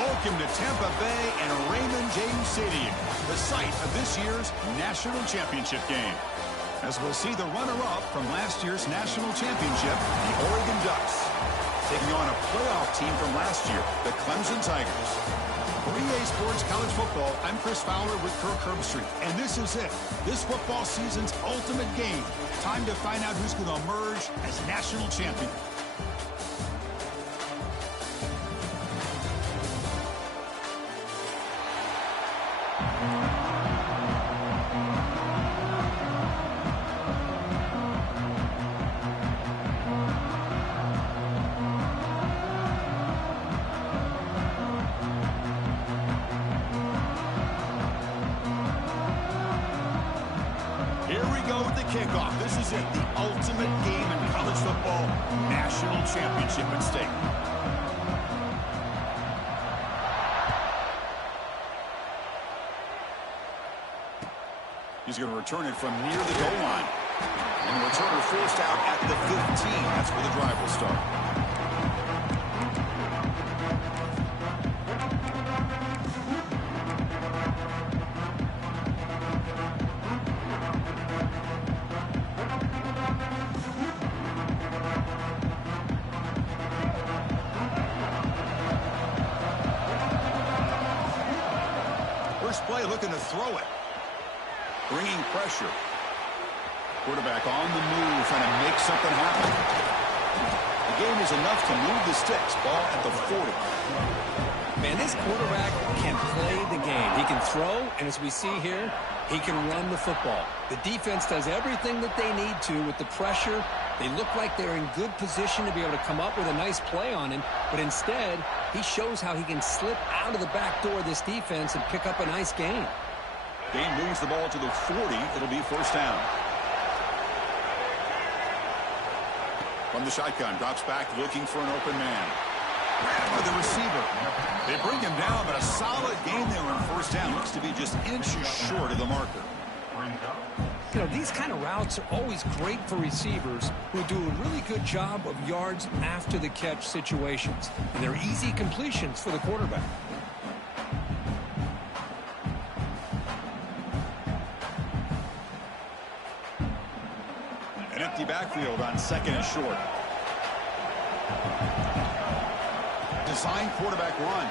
Welcome to Tampa Bay and Raymond James Stadium, the site of this year's national championship game. As we'll see the runner-up from last year's national championship, the Oregon Ducks, taking on a playoff team from last year, the Clemson Tigers. For EA Sports College Football, I'm Chris Fowler with Kirk Herbstreit, and this is it, this football season's ultimate game. Time to find out who's going to emerge as national champion. Kickoff. This is it, the ultimate game in college football, national championship at stake. He's going to return it from near the goal line. And the returner forced out at the 15. That's where the drive will start. Play looking to throw it. Bringing pressure. Quarterback on the move, trying to make something happen. The game is enough to move the sticks. Ball at the 40. Man, this quarterback can play the game. He can throw, and as we see here, he can run the football. The defense does everything that they need to with the pressure. They look like they're in good position to be able to come up with a nice play on him, but instead, he shows how he can slip out of the back door of this defense and pick up a nice gain. Gain moves the ball to the 40. It'll be first down. From the shotgun, drops back looking for an open man. Grabbed by the receiver. They bring him down, but a solid gain there on first down. Looks to be just inches short of the marker. You know, these kind of routes are always great for receivers who do a really good job of yards after the catch situations. And they're easy completions for the quarterback. An empty backfield on second and short. Design quarterback run.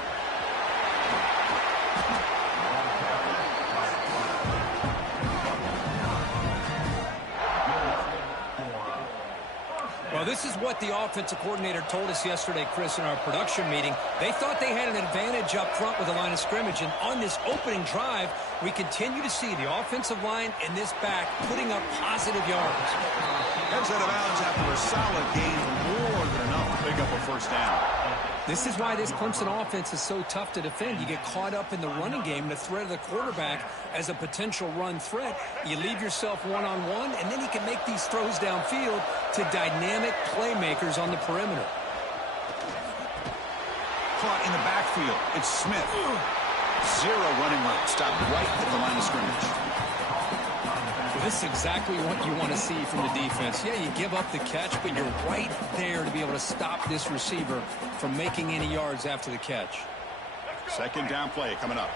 Well, this is what the offensive coordinator told us yesterday, Chris, in our production meeting. They thought they had an advantage up front with the line of scrimmage, and on this opening drive, we continue to see the offensive line and this back putting up positive yards. Heads out of bounds after a solid gain, more than enough to pick up a first down. This is why this Clemson offense is so tough to defend. You get caught up in the running game, the threat of the quarterback as a potential run threat. You leave yourself one-on-one, and then he can make these throws downfield to dynamic playmakers on the perimeter. Caught in the backfield. It's Smith. Zero running room. Stopped right at the line of scrimmage. This is exactly what you want to see from the defense. Yeah, you give up the catch, but you're right there to be able to stop this receiver from making any yards after the catch. Second down play coming up.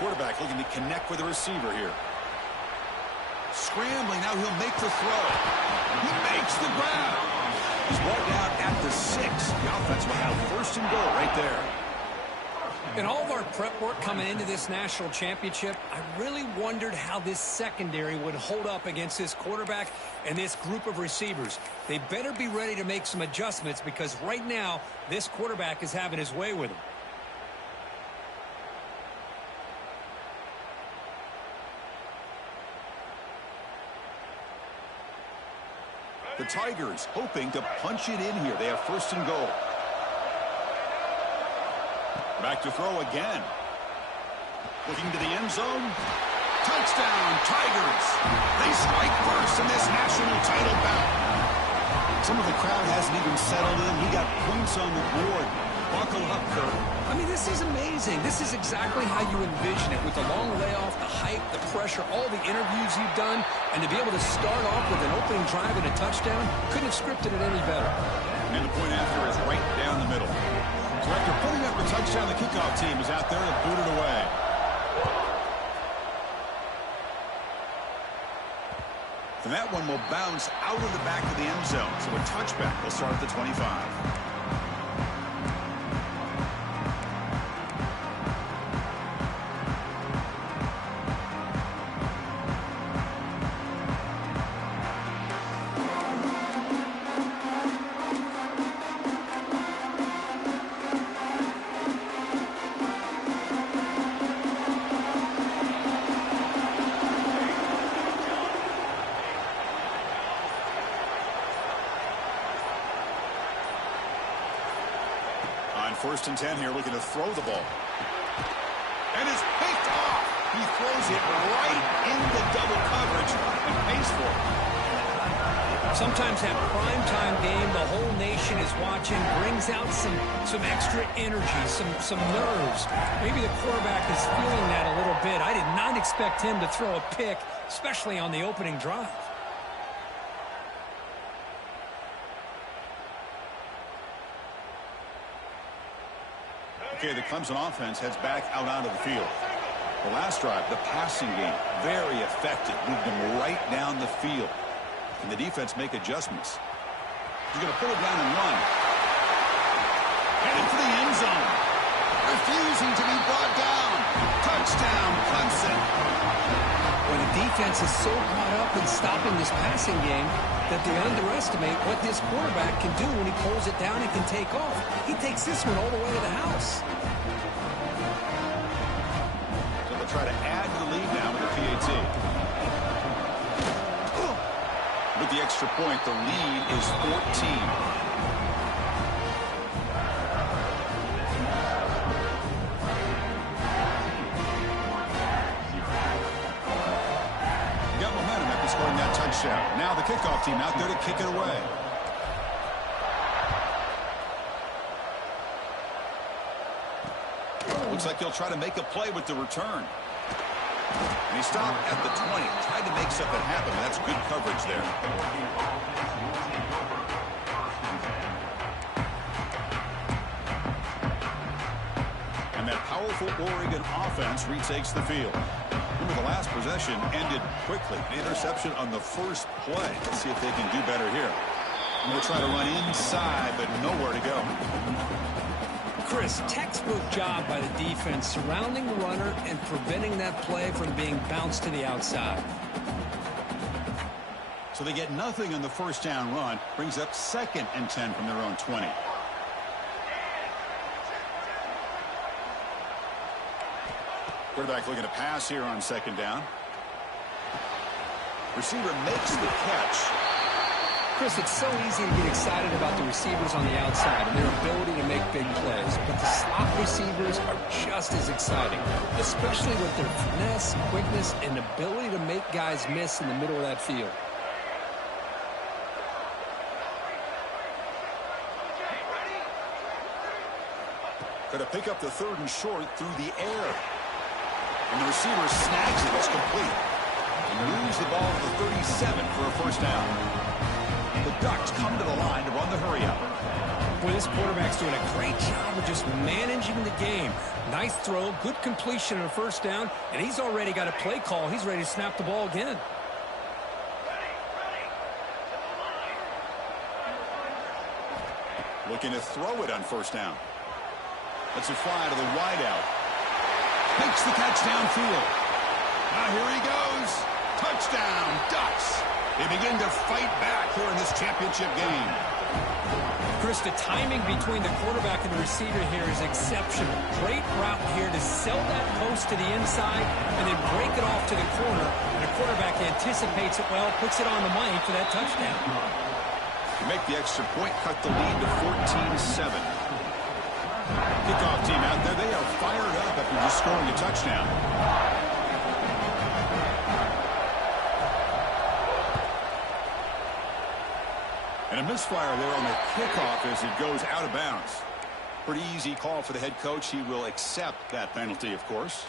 Quarterback looking to connect with the receiver here. Scrambling, now he'll make the throw. He makes the grab. He's brought down at the 6. The offense will have first and goal right there. In all of our prep work coming into this national championship, I really wondered how this secondary would hold up against this quarterback and this group of receivers. They better be ready to make some adjustments because right now, this quarterback is having his way with them. The Tigers hoping to punch it in here. They have first and goal. Back to throw again. Looking to the end zone. Touchdown, Tigers. They strike first in this national title bout. Some of the crowd hasn't even settled in. We got points on the board. Buckle up, Kurt. I mean, this is amazing. This is exactly how you envision it, with the long layoff, the hype, the pressure, all the interviews you've done, and to be able to start off with an opening drive and a touchdown, couldn't have scripted it any better. And the point after is right down the middle. So after putting up the touchdown, the kickoff team is out there to boot it away. And that one will bounce out of the back of the end zone. So a touchback will start at the 25. First and 10 here, looking to throw the ball. And it's picked off. He throws it right into double coverage and pays for it. Sometimes that primetime game, the whole nation is watching, brings out some extra energy, some nerves. Maybe the quarterback is feeling that a little bit. I did not expect him to throw a pick, especially on the opening drive. Okay, the Clemson offense heads back out onto the field. The last drive, the passing game, very effective. Moved them right down the field. Can the defense make adjustments? He's going to pull it down and run. Headed for the end zone. Refusing to be brought down. Touchdown, Clemson. When the defense is so caught up in stopping this passing game that they underestimate what this quarterback can do when he pulls it down and can take off. He takes this one all the way to the house. So they'll try to add to the lead now with the PAT. With the extra point, the lead is 14. Scoring that touchdown. Now the kickoff team out there to kick it away. Looks like he'll try to make a play with the return. And he stopped at the 20. Tried to make something happen. That's good coverage there. And that powerful Oregon offense retakes the field. Remember, the last possession ended quickly. An interception on the first play. Let's see if they can do better here. And they'll try to run inside, but nowhere to go. Chris, textbook job by the defense surrounding the runner and preventing that play from being bounced to the outside. So they get nothing on the first down run. Brings up 2nd and 10 from their own 20. Quarterback looking to pass here on 2nd down. Receiver makes the catch. Chris, it's so easy to get excited about the receivers on the outside and their ability to make big plays. But the slot receivers are just as exciting, especially with their finesse, quickness, and ability to make guys miss in the middle of that field. Going to pick up the 3rd and short through the air. And the receiver snags it. It's complete. He moves the ball to the 37 for a first down. The Ducks come to the line to run the hurry-up. Boy, this quarterback's doing a great job of just managing the game. Nice throw, good completion on a first down, and he's already got a play call. He's ready to snap the ball again. Looking to throw it on first down. Let's it fly to the wideout. Makes the catch downfield. Now here he goes. Touchdown, Ducks. They begin to fight back here in this championship game. Chris, the timing between the quarterback and the receiver here is exceptional. Great route here to sell that post to the inside and then break it off to the corner. And the quarterback anticipates it well, puts it on the money for that touchdown. Make the extra point, cut the lead to 14-7. Kickoff team out there, they are fired up after just scoring a touchdown. And a misfire there on the kickoff as it goes out of bounds. Pretty easy call for the head coach. He will accept that penalty, of course.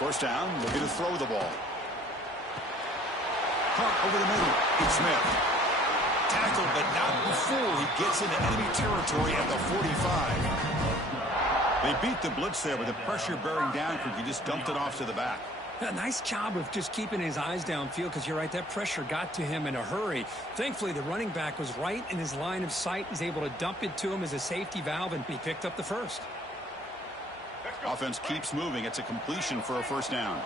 First down, looking to throw the ball. Caught over the middle. It's Smith. Tackled, but not before he gets into enemy territory at the 45. They beat the blitz there, but the pressure bearing down because he just dumped it off to the back. A nice job of just keeping his eyes downfield because you're right, that pressure got to him in a hurry. Thankfully, the running back was right in his line of sight. He's able to dump it to him as a safety valve, and he picked up the first. Offense keeps moving. It's a completion for a first down.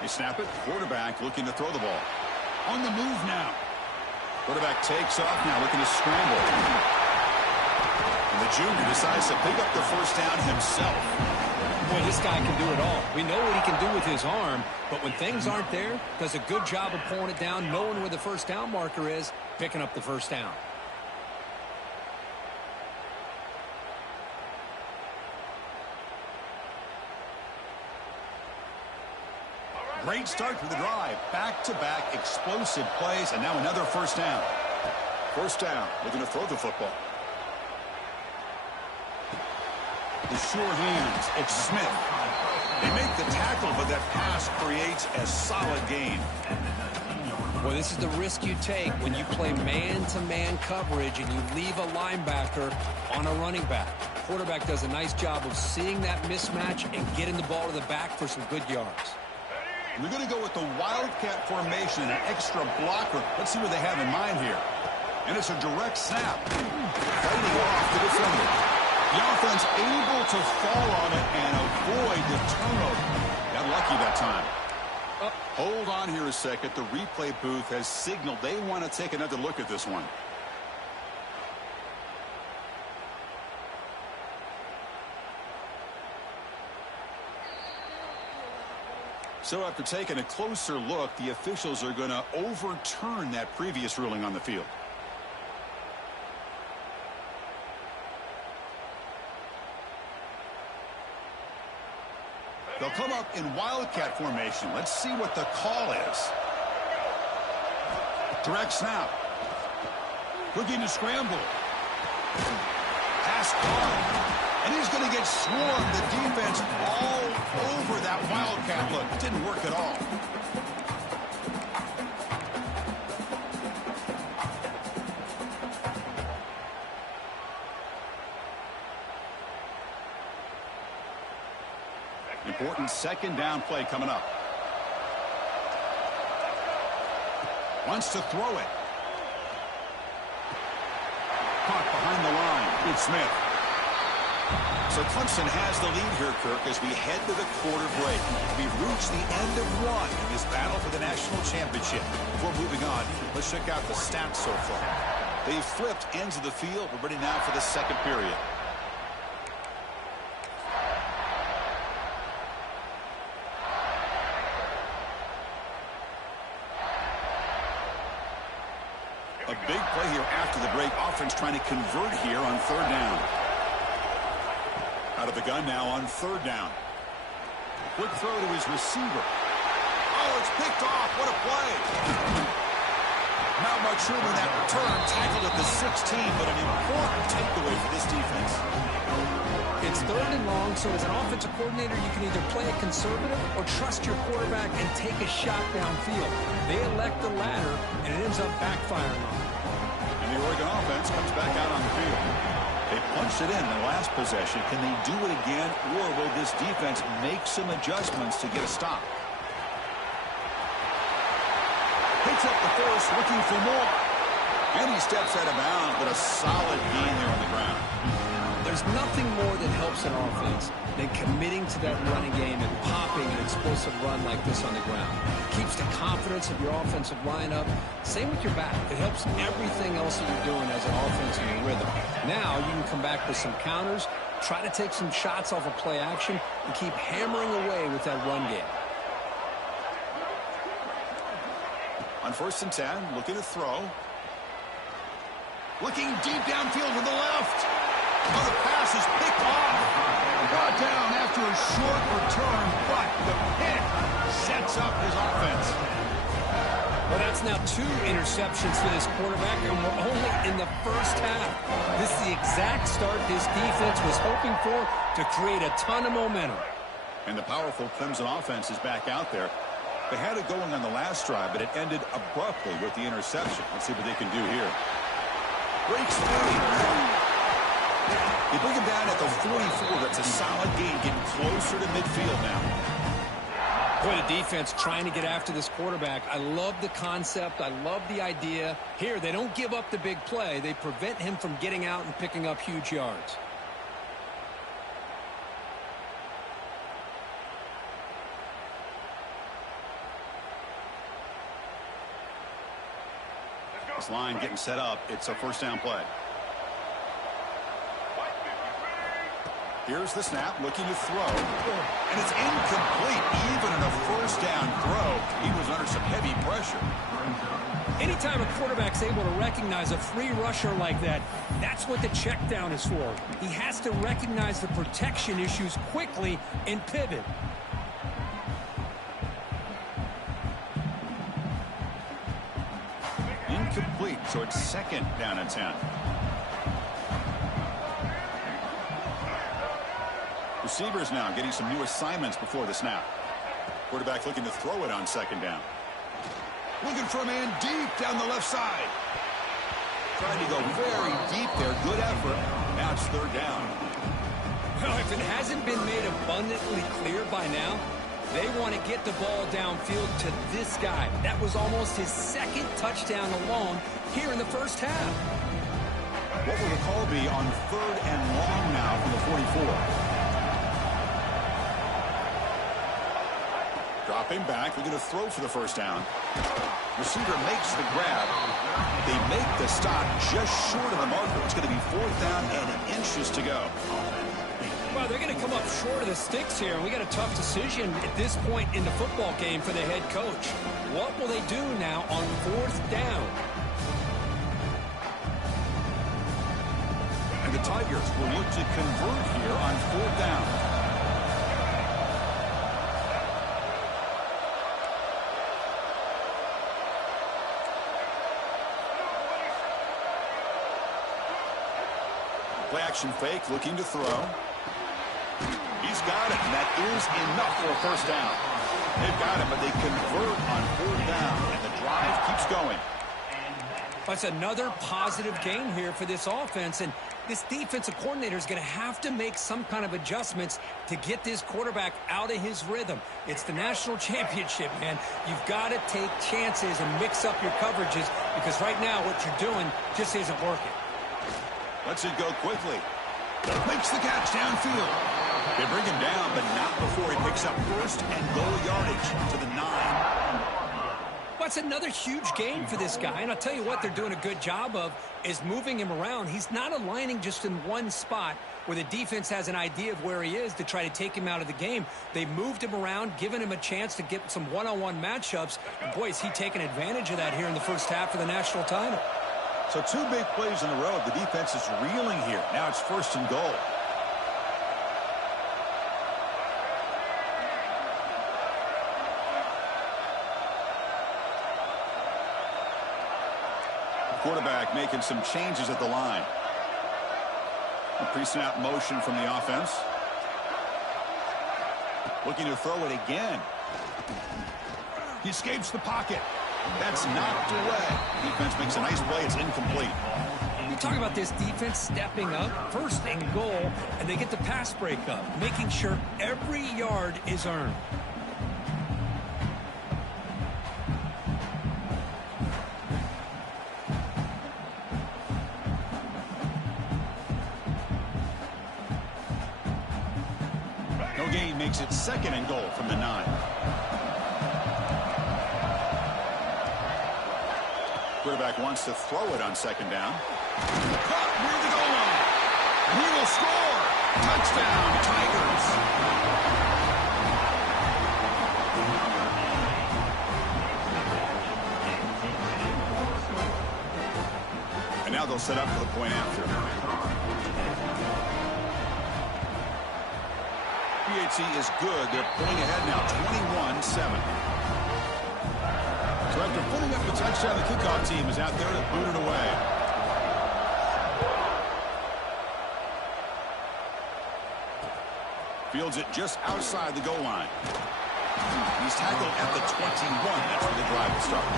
They snap it. Quarterback looking to throw the ball. On the move now. Quarterback takes off now, looking to scramble. And the junior decides to pick up the first down himself. Boy, this guy can do it all. We know what he can do with his arm, but when things aren't there, does a good job of pulling it down, knowing where the first down marker is, picking up the first down. Great start to the drive. Back-to-back explosive plays, and now another first down. First down, looking to throw the football. The sure hands, it's Smith. They make the tackle, but that pass creates a solid gain. Well, this is the risk you take when you play man-to-man coverage and you leave a linebacker on a running back. Quarterback does a nice job of seeing that mismatch and getting the ball to the back for some good yards. They're going to go with the Wildcat formation, an extra blocker. Let's see what they have in mind here. And it's a direct snap. Fighting off the defender. The offense able to fall on it and avoid the turnover. Got lucky that time. Hold on here a second. The replay booth has signaled they want to take another look at this one. So after taking a closer look, the officials are going to overturn that previous ruling on the field. They'll come up in Wildcat formation. Let's see what the call is. Direct snap. Looking to scramble. Pass caught. And he's going to get swarmed. The defense all over that Wildcat look. It didn't work at all. Important second down play coming up. Wants to throw it. Caught behind the line. It's Smith. So Clemson has the lead here, Kirk, as we head to the quarter break. We've reached the end of one in this battle for the national championship. Before moving on, let's check out the stats so far. They've flipped ends of the field. We're ready now for the second period. A big play here after the break. Offense trying to convert here on third down. Out of the gun now on third down. Quick throw to his receiver. Oh, it's picked off. What a play. Not much room in that return. Tackled at the 16, but an important takeaway for this defense. It's third and long, so as an offensive coordinator, you can either play it conservative or trust your quarterback and take a shot downfield. They elect the latter, and it ends up backfiring on them. And the Oregon offense comes back out on the field. They punched it in the last possession. Can they do it again, or will this defense make some adjustments to get a stop? Picks up the force, looking for more. And he steps out of bounds, but a solid gain there on the ground. There's nothing more that helps an offense than committing to that running game and popping an explosive run like this on the ground. It keeps the confidence of your offensive lineup. Same with your back. It helps everything else that you're doing as an offense in your rhythm. Now you can come back with some counters, try to take some shots off of play action, and keep hammering away with that run game. On 1st and 10, looking to throw. Looking deep downfield to the left. Oh, the pass is picked off. Brought down after a short return, but the pick sets up his offense. Well, that's now 2 interceptions for this quarterback, and we're only in the first half. This is the exact start this defense was hoping for to create a ton of momentum. And the powerful Clemson offense is back out there. They had it going on the last drive, but it ended abruptly with the interception. Let's see what they can do here. Breaks free. They bring him down at the 44. That's a solid gain, getting closer to midfield now. Boy, the defense trying to get after this quarterback. I love the concept. I love the idea. Here, they don't give up the big play. They prevent him from getting out and picking up huge yards. This line getting set up. It's a 1st down play. Here's the snap, looking to throw. And it's incomplete. Even in a 1st down throw, he was under some heavy pressure. Anytime a quarterback's able to recognize a free rusher like that, that's what the check down is for. He has to recognize the protection issues quickly and pivot. Incomplete, so it's 2nd down and 10. Receivers now getting some new assignments before the snap. Quarterback looking to throw it on 2nd down. Looking for a man deep down the left side. Trying to go very deep there. Good effort. Now it's 3rd down. Well, if it hasn't been made abundantly clear by now, they want to get the ball downfield to this guy. That was almost his 2nd touchdown alone here in the first half. What will the call be on 3rd and long now from the 44? Dropping back, looking to throw for the 1st down. Receiver makes the grab. They make the stop just short of the marker. It's going to be 4th down and inches to go. Well, they're going to come up short of the sticks here, and we got a tough decision at this point in the football game for the head coach. What will they do now on 4th down? And the Tigers will look to convert here on 4th down. Play action fake, looking to throw. He's got it, and that is enough for a 1st down. They've got him, but they convert on 4th down, and the drive keeps going. That's another positive game here for this offense, and this defensive coordinator is going to have to make some kind of adjustments to get this quarterback out of his rhythm. It's the national championship, man. You've got to take chances and mix up your coverages, because right now what you're doing just isn't working. Lets it go quickly. Makes the catch downfield. They bring him down, but not before he picks up 1st and goal yardage to the 9. Well, it's another huge game for this guy, and I'll tell you what they're doing a good job of is moving him around. He's not aligning just in one spot where the defense has an idea of where he is to try to take him out of the game. They moved him around, giving him a chance to get some one-on-one matchups. And boy, is he taking advantage of that here in the first half of the national title. So 2 big plays in a row. The defense is reeling here. Now it's 1st and goal. Quarterback making some changes at the line. A pre-snap motion from the offense. Looking to throw it again. He escapes the pocket. That's knocked away. Defense makes a nice play. It's incomplete. You talk about this defense stepping up, 1st and goal, and they get the pass breakup, making sure every yard is earned. makes it 2nd and goal from the 9. Quarterback wants to throw it on 2nd down. Caught near the goal line. And he will score. Touchdown, Tigers. And now they'll set up for the point after. PAT is good. They're pulling ahead now, 21-7. So after putting up the touchdown, the kickoff team is out there to boot it away. Fields it just outside the goal line. He's tackled at the 21. That's where the drive will start.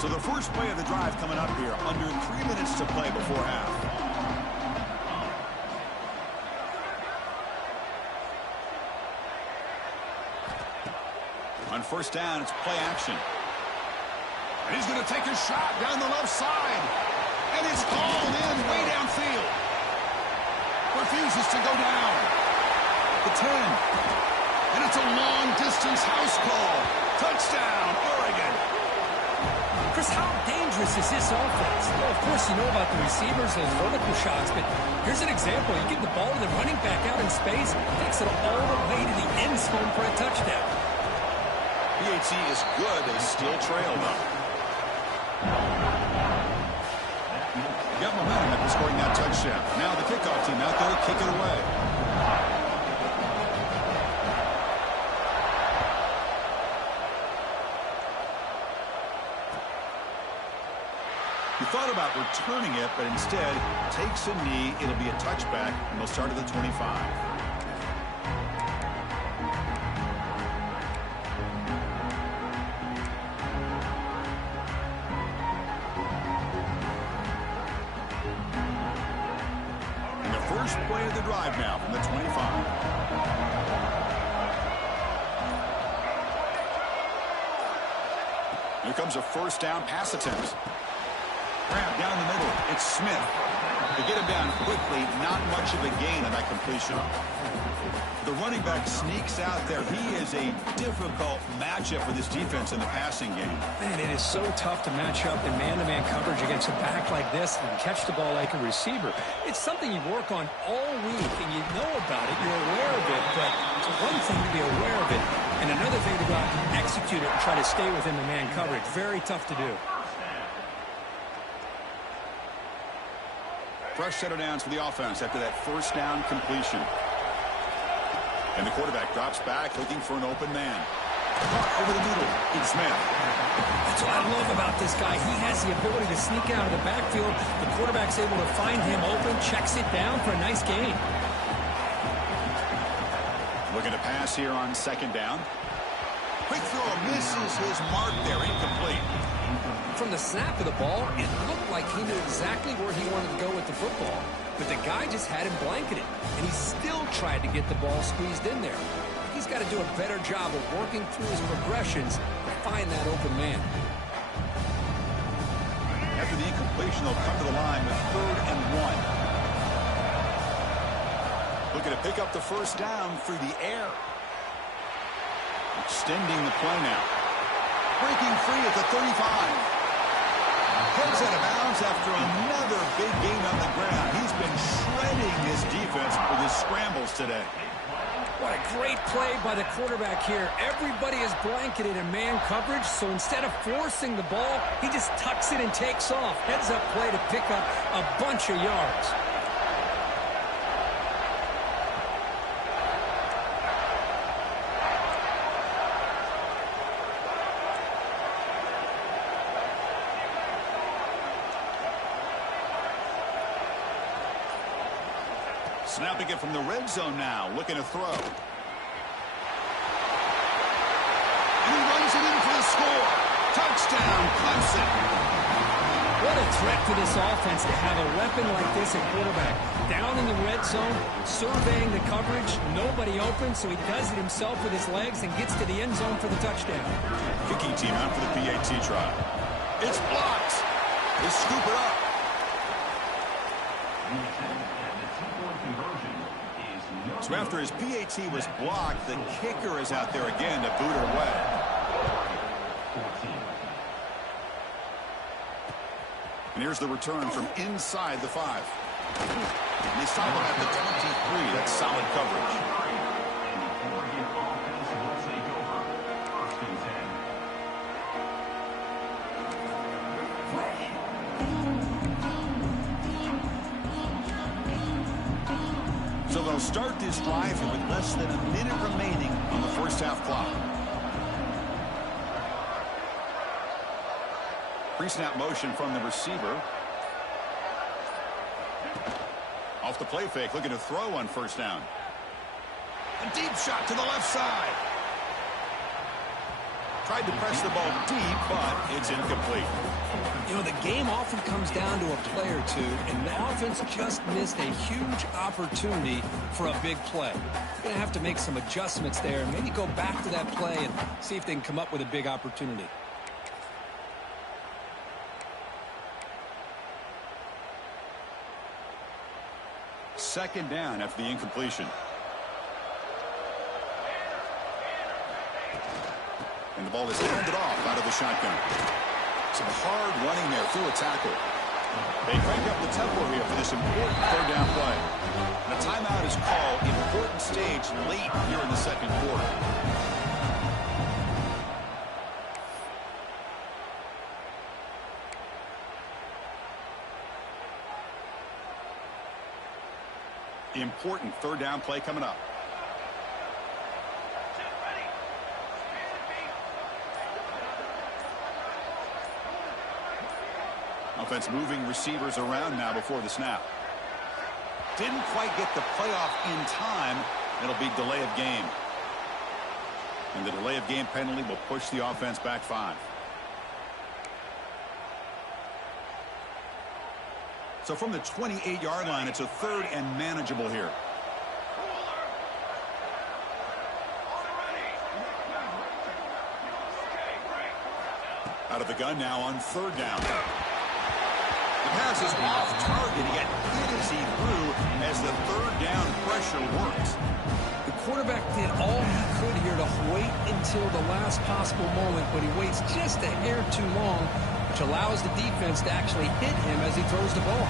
So the first play of the drive coming up here, under 3 minutes to play before half. On 1st down, it's play action. And he's going to take a shot down the left side. And it's called in way downfield. Refuses to go down. The 10. And it's a long-distance house call. Touchdown, Oregon. Chris, how dangerous is this offense? Well, of course, you know about the receivers, those vertical shots, but here's an example. You give the ball to the running back out in space, takes it all the way to the end zone for a touchdown. PAT is good. They still trail, though. Got momentum after scoring that touchdown. Now the kickoff team out there to kick it away. He thought about returning it, but instead takes a knee. It'll be a touchback, and they'll start at the 25. First play of the drive now from the 25. Here comes a 1st down pass attempt. Grab down the middle. It's Smith. They get him down quickly. Not much of a gain on that completion. The running back sneaks out there. He is a difficult matchup for this defense in the passing game. Man, it is so tough to match up in man-to-man coverage against a back like this and catch the ball like a receiver. It's something you work on all week, and you know about it. You're aware of it, but it's one thing to be aware of it, and another thing to go out and execute it and try to stay within the man coverage. Very tough to do. Fresh set of downs for the offense after that 1st down completion. And the quarterback drops back, looking for an open man. Over the middle, it's Smith. That's what I love about this guy. He has the ability to sneak out of the backfield. The quarterback's able to find him open, checks it down for a nice gain. Looking to pass here on 2nd down. Quick throw misses his mark there, incomplete. From the snap of the ball, it looked like he knew exactly where he wanted to go with the football. But the guy just had him blanketed, and he still tried to get the ball squeezed in there. He's got to do a better job of working through his progressions to find that open man. After the incompletion, they'll come to the line with 3rd and 1. Looking to pick up the 1st down through the air. Extending the play now. Breaking free at the 35. Heads out of bounds after another big gain on the ground. He's been shredding this defense with his scrambles today. What a great play by the quarterback here. Everybody is blanketed in man coverage, so instead of forcing the ball, he just tucks it and takes off. Heads up play to pick up a bunch of yards. Snapping it from the red zone now, looking to throw. And he runs it in for the score. Touchdown, Clemson. What a threat for this offense to have a weapon like this at quarterback. Down in the red zone, surveying the coverage, nobody open, so he does it himself with his legs and gets to the end zone for the touchdown. Kicking team out for the PAT try. It's blocked. They scoop it up. And the two-point conversion is no So after his PAT was blocked, the kicker is out there again to boot her away. 14. And here's the return from inside the 5. And they stop him at the 23. That's solid coverage. And the Oregon offense will take over. 1st and 10. So they'll start this drive here with less than a minute remaining on the first half clock. Pre-snap motion from the receiver. Off the play fake, looking to throw on first down. A deep shot to the left side. Tried to press the ball deep, but it's incomplete. You know, the game often comes down to a play or two, and the offense just missed a huge opportunity for a big play. They're going to have to make some adjustments there and maybe go back to that play and see if they can come up with a big opportunity. Second down after the incompletion. And the ball is handed off out of the shotgun. Some hard running there through a tackle. They crank up the tempo here for this important third down play. And a timeout is called. Important stage late here in the second quarter. Important third down play coming up. Offense moving receivers around now before the snap. Didn't quite get the playoff in time. It'll be delay of game. And the delay of game penalty will push the offense back 5. So from the 28-yard line, it's a third and manageable here. Out of the gun now on third down. The pass is off target. He got hit as he threw as the third down pressure works. The quarterback did all he could here to wait until the last possible moment, but he waits just a hair too long, which allows the defense to actually hit him as he throws the ball.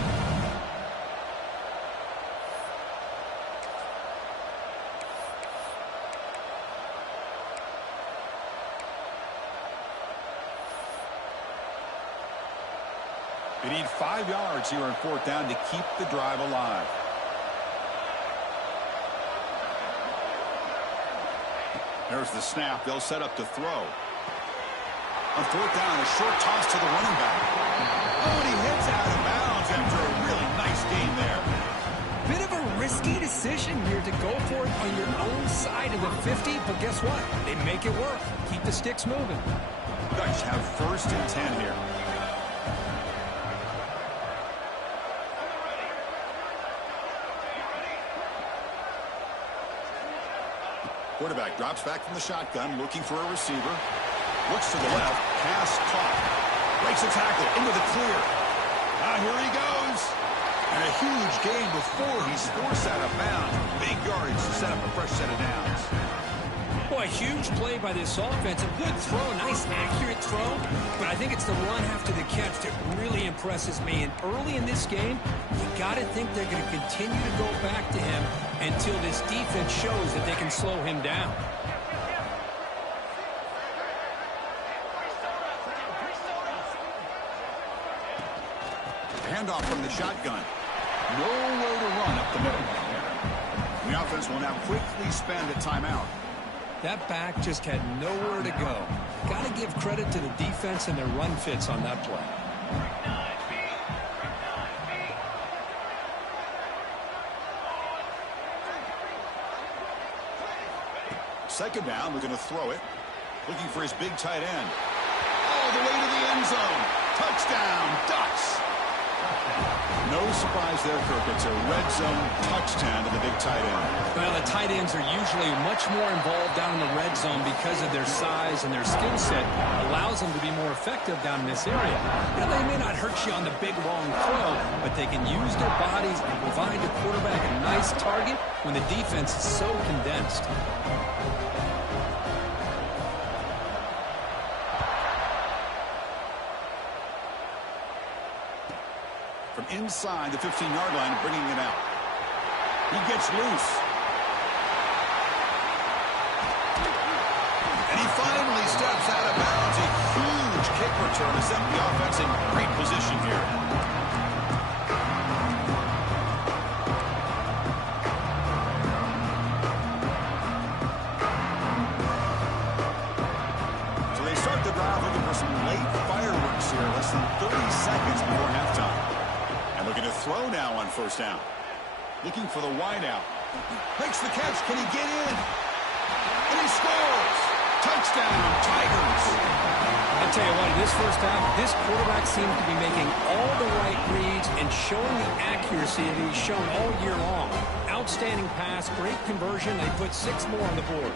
They need 5 yards here on fourth down to keep the drive alive. There's the snap. They'll set up to throw. On fourth down, a short toss to the running back. Oh, and he hits out of bounds after a really nice gain there. Bit of a risky decision here to go for it on your own side of the 50, but guess what? They make it work. Keep the sticks moving. Ducks have 1st and 10 here. Quarterback drops back from the shotgun, looking for a receiver. Looks to the left. Pass caught. Breaks a tackle into the clear. Here he goes. And a huge gain before he's forced out of bounds. Big yardage to set up a fresh set of downs. Boy, a huge play by this offense. A good throw, a nice accurate throw. But I think it's the run after the catch that really impresses me. And early in this game, you got to think they're going to continue to go back to him until this defense shows that they can slow him down. Handoff from the shotgun. Nowhere to run up the middle. And the offense will now quickly spend a timeout. That back just had nowhere to go. Got to give credit to the defense and their run fits on that play. Second down, we're going to throw it. Looking for his big tight end. All the way to the end zone. Touchdown, Ducks. No surprise there, Kirk. It's a red zone touchdown to the big tight end. Well, the tight ends are usually much more involved down in the red zone because of their size and their skill set allows them to be more effective down in this area. You know, they may not hurt you on the big, long throw, but they can use their bodies and provide the quarterback a nice target when the defense is so condensed. From inside the 15-yard line, bringing it out. He gets loose. And he finally steps out of bounds. A huge kick return to set the offense in great position here. So they start the drive looking for some late fireworks here. Less than 30 seconds before halftime. Looking to throw now on first down. Looking for the wideout. Makes the catch. Can he get in? And he scores! Touchdown, Tigers! I'll tell you what, in this first half, this quarterback seems to be making all the right reads and showing the accuracy that he's shown all year long. Outstanding pass, great conversion. They put 6 more on the board.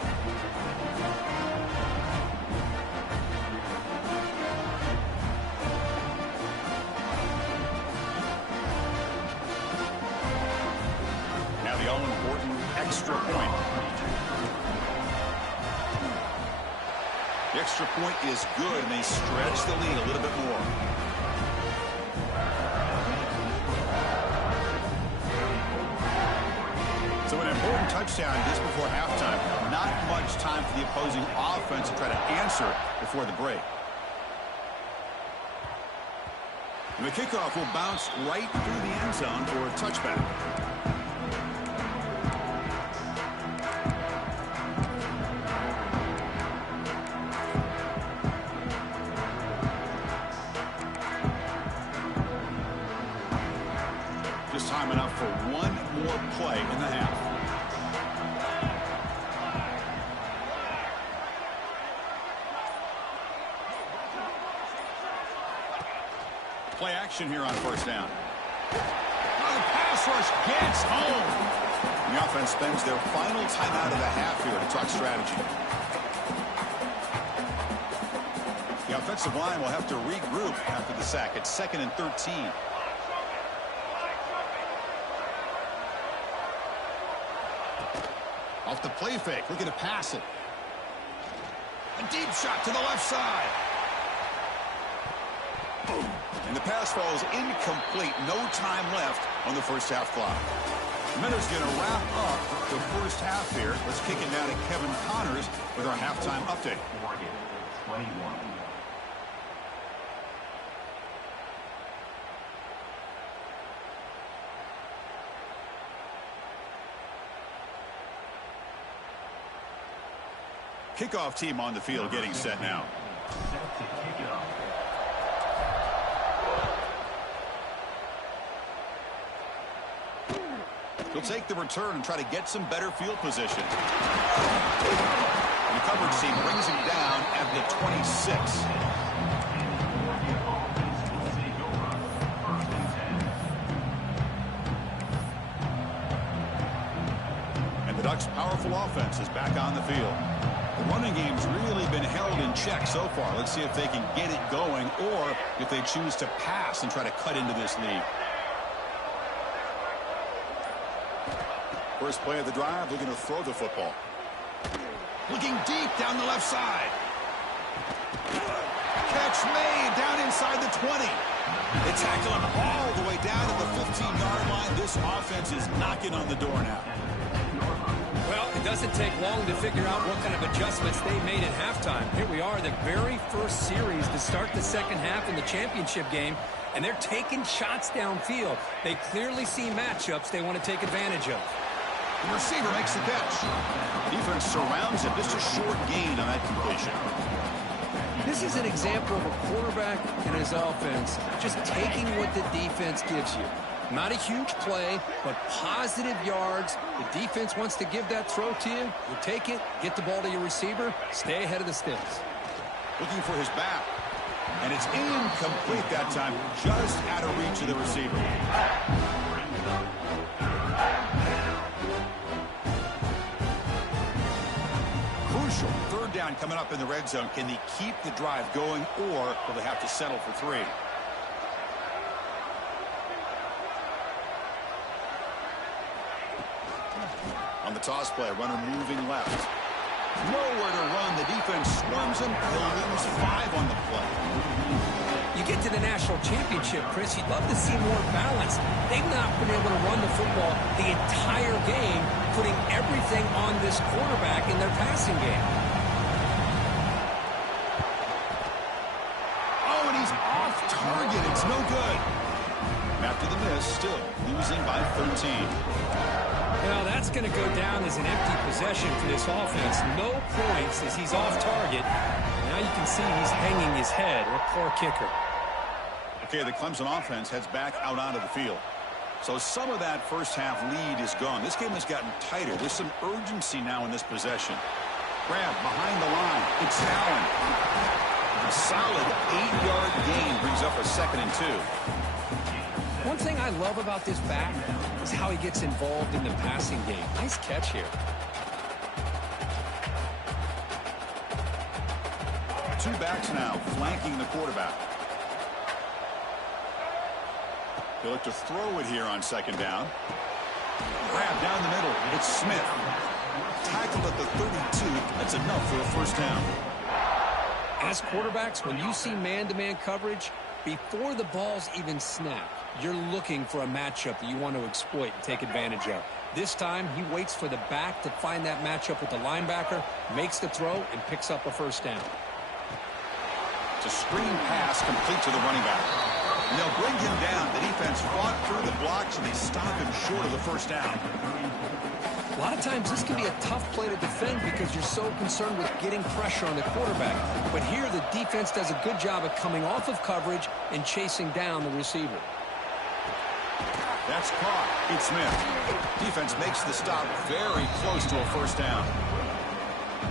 Extra point. The extra point is good, and they stretch the lead a little bit more. So an important touchdown just before halftime. Not much time for the opposing offense to try to answer before the break. And the kickoff will bounce right through the end zone for a touchback. Time enough for one more play in the half. Play action here on first down. Oh, the pass rush gets home. And the offense spends their final timeout of the half here to talk strategy. The offensive line will have to regroup after the sack. It's 2nd and 13. Off the play fake, looking to pass it. A deep shot to the left side. Boom. And the pass falls incomplete. No time left on the first half clock. Miller's going to wrap up the first half here. Let's kick it down to Kevin Connors with our halftime update. 21. Kickoff team on the field getting set now. Set to kick it off. He'll take the return and try to get some better field position. And the coverage team brings him down at the 26. And the Ducks' powerful offense is back on the field. The running game's really been held in check so far. Let's see if they can get it going or if they choose to pass and try to cut into this lead. First play of the drive, looking to throw the football. Looking deep down the left side. Catch made down inside the 20. They tackle him all the way down to the 15-yard line. This offense is knocking on the door now. Well, it doesn't take long to figure out what kind of adjustments they made at halftime. Here we are, the very first series to start the second half in the championship game, and they're taking shots downfield. They clearly see matchups they want to take advantage of. The receiver makes the catch. Defense surrounds him. Just a short gain on that completion. This is an example of a quarterback and his offense just taking what the defense gives you. Not a huge play, but positive yards. The defense wants to give that throw to you. You take it, get the ball to your receiver, stay ahead of the sticks. Looking for his back. And it's incomplete that time, just out of reach of the receiver. Crucial third down coming up in the red zone. Can they keep the drive going, or will they have to settle for 3? On the toss play, runner moving left. Nowhere to run. The defense swarms him. He'll lose 5 on the play. You get to the national championship, Chris, you'd love to see more balance. They've not been able to run the football the entire game, putting everything on this quarterback in their passing game. Oh, and he's off target. It's no good. After the miss, still losing by 13. Well, that's going to go down as an empty possession for this offense. No points as he's off target. Now you can see he's hanging his head. A poor kicker. Okay, the Clemson offense heads back out onto the field. So some of that first half lead is gone. This game has gotten tighter. There's some urgency now in this possession. Grab behind the line. It's Allen. A solid 8-yard gain brings up a 2nd and 2. One thing I love about this back is how he gets involved in the passing game. Nice catch here. 2 backs now flanking the quarterback. They look to throw it here on 2nd down. Grab down the middle. It's Smith. Tackled at the 32. That's enough for a 1st down. As quarterbacks, when you see man-to-man coverage, before the ball's even snapped, you're looking for a matchup that you want to exploit and take advantage of. This time, he waits for the back to find that matchup with the linebacker, makes the throw, and picks up a 1st down. It's a screen pass complete to the running back. And they'll bring him down. The defense fought through the blocks, and they stop him short of the 1st down. A lot of times this can be a tough play to defend because you're so concerned with getting pressure on the quarterback. But here the defense does a good job of coming off of coverage and chasing down the receiver. That's caught. It's Smith. Defense makes the stop very close to a 1st down.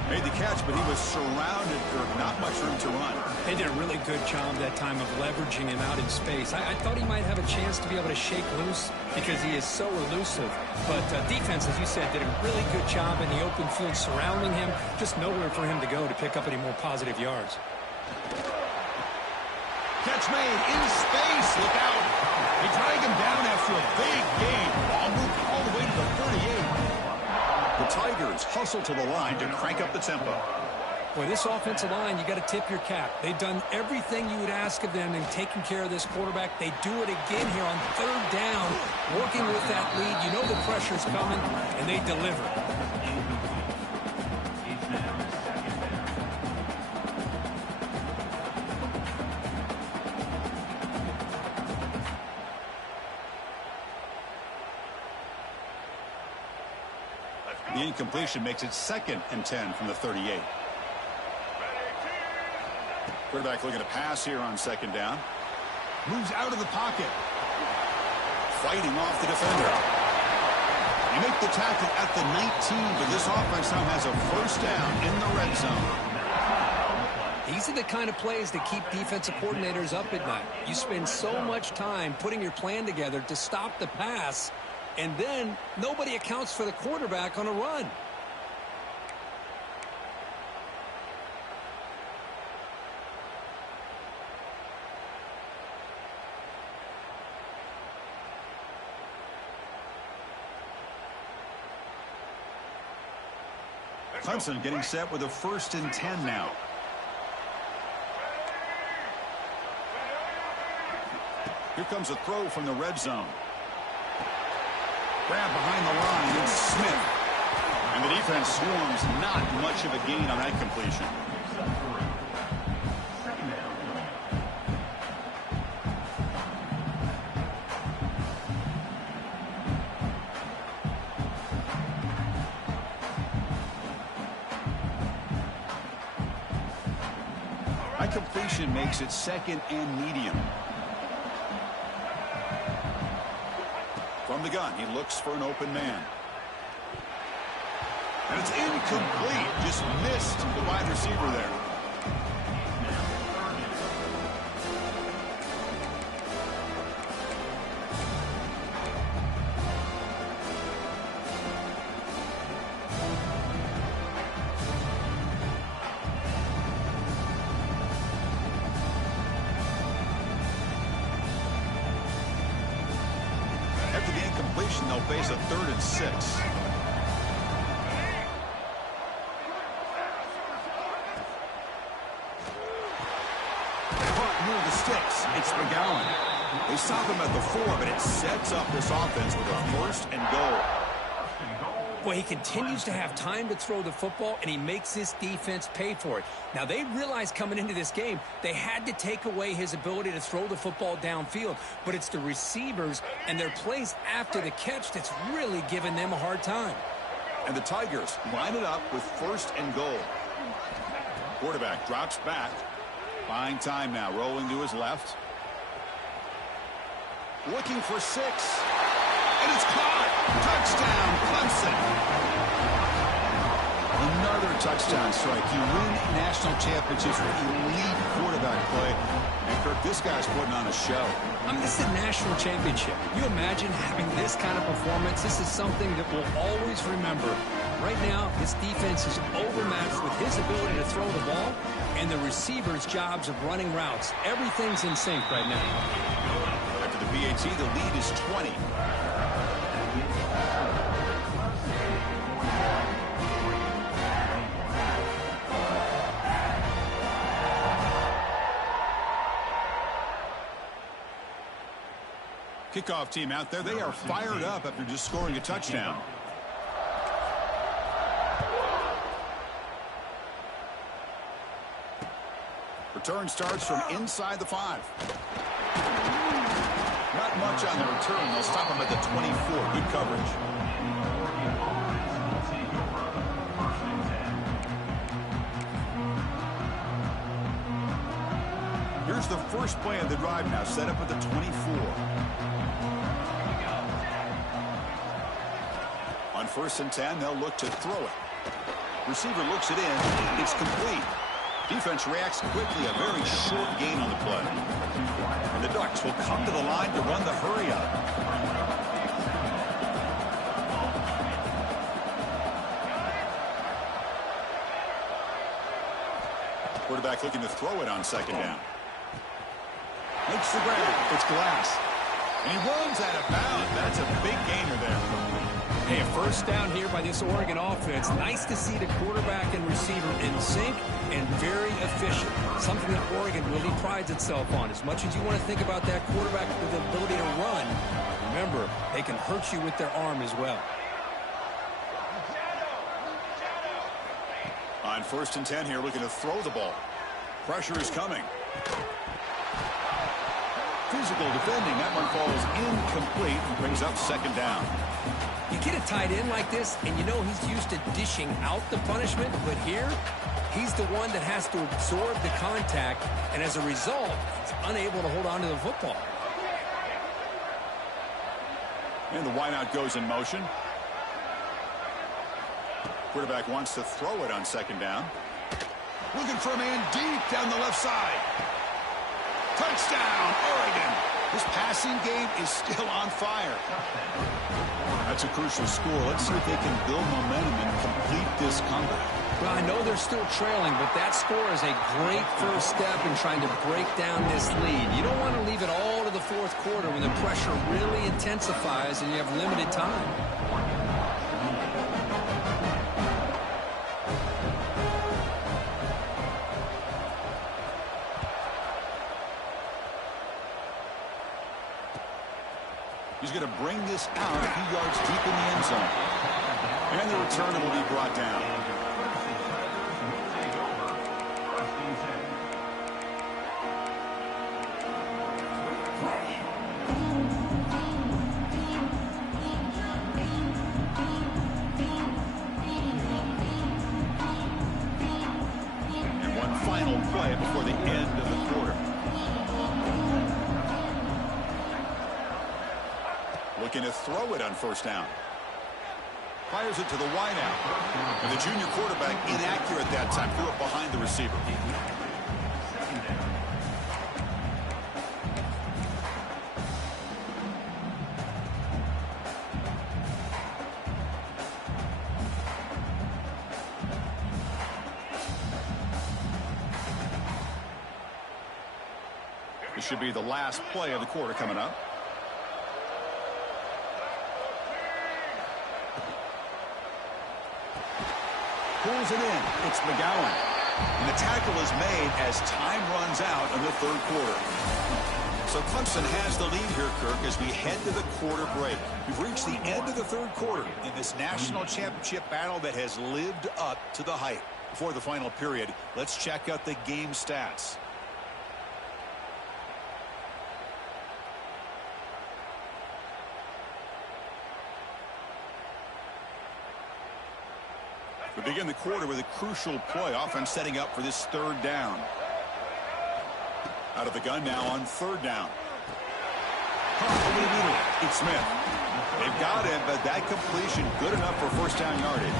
Made the catch, but he was surrounded for not much room to run. They did a really good job that time of leveraging him out in space. I thought he might have a chance to be able to shake loose because he is so elusive. But defense, as you said, did a really good job in the open field surrounding him. Just nowhere for him to go to pick up any more positive yards. Catch made in space. Look out. They drag him down after a big gain. Ball moved all the way to the 38. The Tigers hustle to the line to crank up the tempo. Boy, this offensive line, you got to tip your cap. They've done everything you would ask of them in taking care of this quarterback. They do it again here on 3rd down, working with that lead. You know the pressure's coming, and they deliver. The incompletion makes it 2nd and 10 from the 38. Quarterback looking to pass here on 2nd down. Moves out of the pocket. Fighting off the defender. They make the tackle at the 19, but this offense now has a 1st down in the red zone. These are the kind of plays that keep defensive coordinators up at night. You spend so much time putting your plan together to stop the pass, and then nobody accounts for the quarterback on a run. Clemson getting set with a 1st and 10 now. Here comes a throw from the red zone. Grab behind the line. It's Smith. And the defense swarms. Not much of a gain on that completion. That completion makes it 2nd and medium. From the gun, he looks for an open man. And it's incomplete. Just missed the wide receiver there. formation, they'll face a 3rd and 6. Near the sticks, it's McGowan. They stop him at the 4, but it sets up this offense with a 1st and goal. Boy, he continues to have time to throw the football, and he makes this defense pay for it. Now, they realized coming into this game, they had to take away his ability to throw the football downfield, but it's the receivers and their plays after the catch that's really giving them a hard time. And the Tigers line it up with 1st and goal. Quarterback drops back. Buying time now, rolling to his left. Looking for 6. And it's caught. Touchdown, Clemson. Another touchdown strike. You win national championships with elite quarterback play. And Kirk, this guy's putting on a show. I mean, this is a national championship. You imagine having this kind of performance? This is something that we'll always remember. Right now, this defense is overmatched with his ability to throw the ball and the receivers' jobs of running routes. Everything's in sync right now. After the PAT, the lead is 20. Kickoff team out there. They are fired up after just scoring a touchdown. Return starts from inside the 5. Not much on the return. They'll stop him at the 24. Good coverage. Here's the first play of the drive now, set up at the 24. On 1st and 10, they'll look to throw it. Receiver looks it in. It's complete. Defense reacts quickly. A very short gain on the play. And the Ducks will come to the line to run the hurry up. Quarterback looking to throw it on 2nd down. Makes the grab. It's Glass. And he runs out of bounds. That's a big gainer there. Hey, a 1st down here by this Oregon offense. Nice to see the quarterback and receiver in sync and very efficient. Something that Oregon really prides itself on. As much as you want to think about that quarterback with the ability to run, remember, they can hurt you with their arm as well. On 1st and 10 here, looking to throw the ball. Pressure is coming. Physical defending. That one falls incomplete and brings up 2nd down. You get a tight end like this, and you know he's used to dishing out the punishment, but here, he's the one that has to absorb the contact, and as a result, he's unable to hold on to the football. And the wideout goes in motion. Quarterback wants to throw it on 2nd down. Looking for a man deep down the left side. Touchdown, Oregon. This passing game is still on fire. That's a crucial score. Let's see if they can build momentum and complete this comeback. Well, I know they're still trailing, but that score is a great first step in trying to break down this lead. You don't want to leave it all to the 4th quarter when the pressure really intensifies and you have limited time. He's going to bring this out a few yards deep in the end zone. And the return will be brought down. And one final play before the end of the quarter. Looking to throw it on 1st down. Fires it to the wideout. And the junior quarterback inaccurate that time. Threw it behind the receiver. This should be the last play of the quarter coming up. Pulls it in. It's McGowan. And the tackle is made as time runs out in the third quarter. So Clemson has the lead here, Kirk, as we head to the quarter break. We've reached the end of the third quarter in this national championship battle that has lived up to the hype. Before the final period, let's check out the game stats. We begin the quarter with a crucial play. Offense setting up for this third down. Out of the gun now on third down. Over the middle. It's Smith. They've got him, but that completion good enough for first down yardage.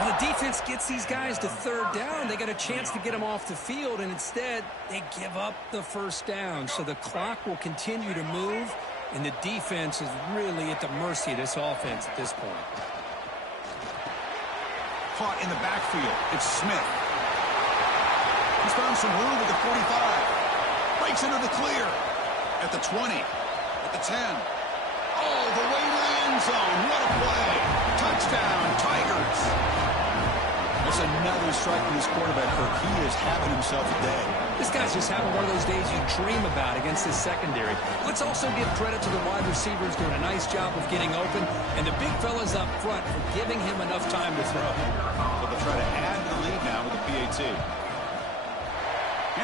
Well, the defense gets these guys to third down. They got a chance to get them off the field, and instead they give up the first down. So the clock will continue to move, and the defense is really at the mercy of this offense at this point. Caught in the backfield. It's Smith. He's found some room at the 45. Breaks into the clear. At the 20. At the 10. Oh, the way to the end zone. What a play. Touchdown, Tigers. That's another strike from this quarterback, Kirk. He is having himself a day. This guy's just having one of those days you dream about against his secondary. Let's also give credit to the wide receivers doing a nice job of getting open, and the big fellas up front for giving him enough time to throw. So they'll try to add to the lead now with the PAT.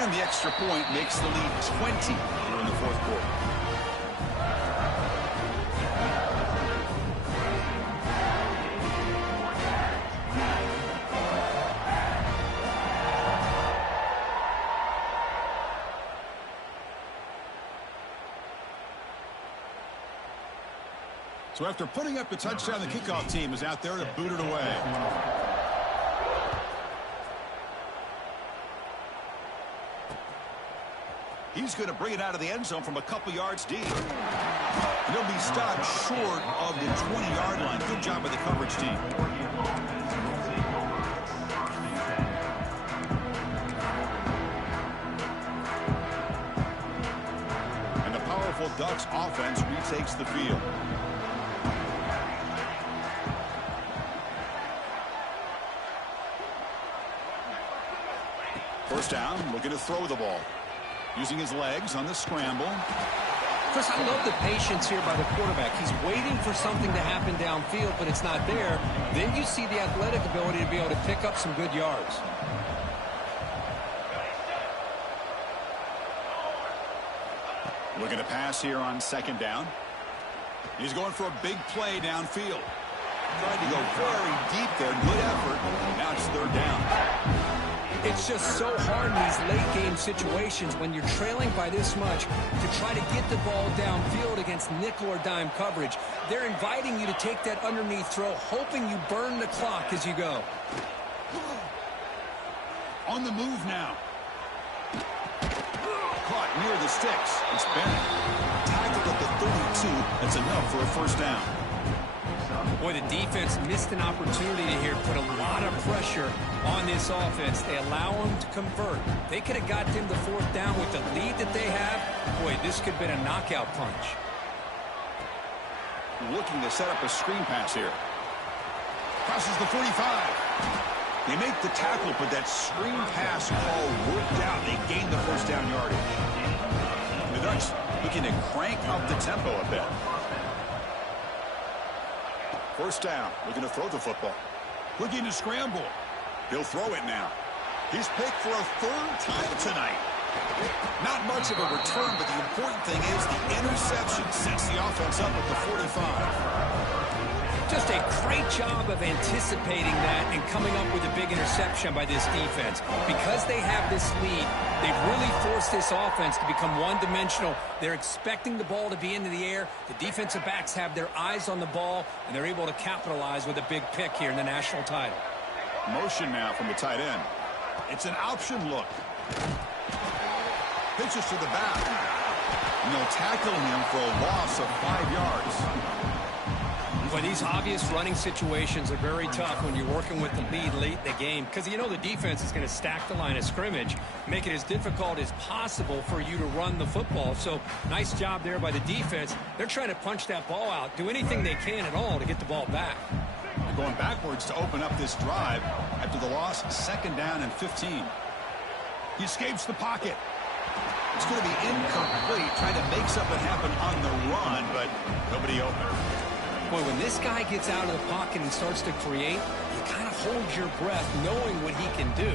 And the extra point makes the lead 20 here in the fourth quarter. So after putting up the touchdown, the kickoff team is out there to boot it away. He's going to bring it out of the end zone from a couple yards deep. And he'll be stopped short of the 20-yard line. Good job by the coverage team. And the powerful Ducks offense retakes the field. First down, looking to throw the ball. Using his legs on the scramble. Chris, I love the patience here by the quarterback. He's waiting for something to happen downfield, but it's not there. Then you see the athletic ability to be able to pick up some good yards. Looking to pass here on second down. He's going for a big play downfield. Tried to go very deep there. Good effort. Now it's third down. It's just so hard in these late-game situations when you're trailing by this much to try to get the ball downfield against nickel or dime coverage. They're inviting you to take that underneath throw, hoping you burn the clock as you go. On the move now. Caught near the sticks. It's Bennett. Tackled at the 32. That's enough for a first down. Boy, the defense missed an opportunity to here put a lot of pressure on this offense. They allow them to convert. They could have got them the fourth down with the lead that they have. Boy, this could have been a knockout punch. Looking to set up a screen pass here. Crosses the 45. They make the tackle, but that screen pass call worked out. They gained the first down yardage. The Ducks looking to crank up the tempo a bit. First down, looking to throw the football. Looking to scramble. He'll throw it now. He's picked for a third time tonight. Not much of a return, but the important thing is the interception sets the offense up at the 45. Just a great job of anticipating that and coming up with a big interception by this defense. Because they have this lead, they've really forced this offense to become one-dimensional. They're expecting the ball to be into the air. The defensive backs have their eyes on the ball, and they're able to capitalize with a big pick here in the national title. Motion now from the tight end. It's an option look. Pitches to the back. And they'll tackle him for a loss of 5 yards. But these obvious running situations are very tough when you're working with the lead late in the game, because you know the defense is going to stack the line of scrimmage, make it as difficult as possible for you to run the football. So nice job there by the defense. They're trying to punch that ball out, do anything they can at all to get the ball back. Going backwards to open up this drive after the loss, 2nd down and 15. He escapes the pocket. It's going to be incomplete, trying to make something happen on the run, but nobody open. Boy, when this guy gets out of the pocket and starts to create, you kind of hold your breath knowing what he can do.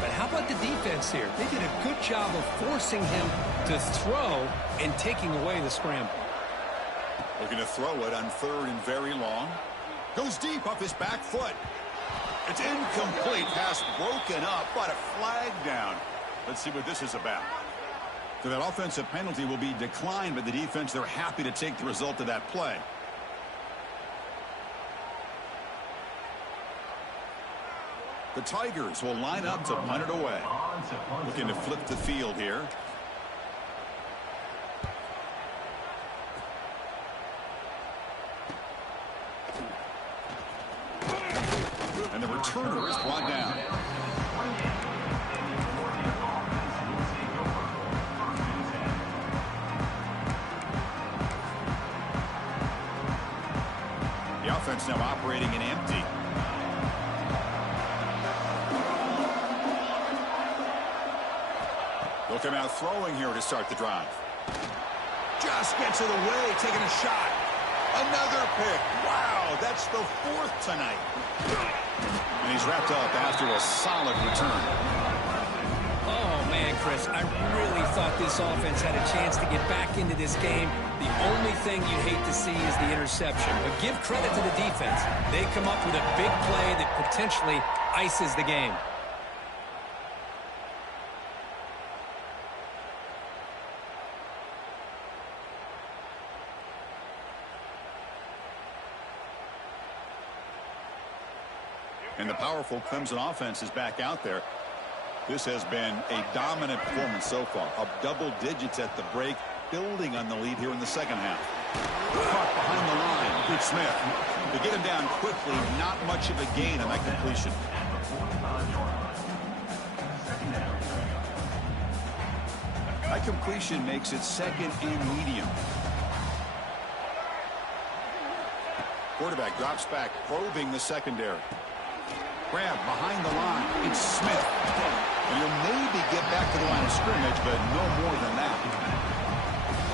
But how about the defense here? They did a good job of forcing him to throw and taking away the scramble. Looking to throw it on 3rd and very long. Goes deep off his back foot. It's incomplete. Pass broken up, but a flag down. Let's see what this is about. So that offensive penalty will be declined by the defense. They're happy to take the result of that play. The Tigers will line up to punt it away. Looking to flip the field here. And the returner is brought down. The offense now operating in empty. They'll come out throwing here to start the drive. Just gets it away, taking a shot. Another pick. Wow, that's the 4th tonight. And he's wrapped up after a solid return. Oh, man, Chris, I really thought this offense had a chance to get back into this game. The only thing you'd hate to see is the interception. But give credit to the defense. They come up with a big play that potentially ices the game. And the powerful Clemson offense is back out there. This has been a dominant performance so far. Up double digits at the break, building on the lead here in the 2nd half. Caught behind the line. Good Smith. To get him down quickly, not much of a gain on that completion. That completion makes it 2nd and medium. Quarterback drops back, probing the secondary. Grab behind the line. It's Smith. And he'll maybe get back to the line of scrimmage, but no more than that.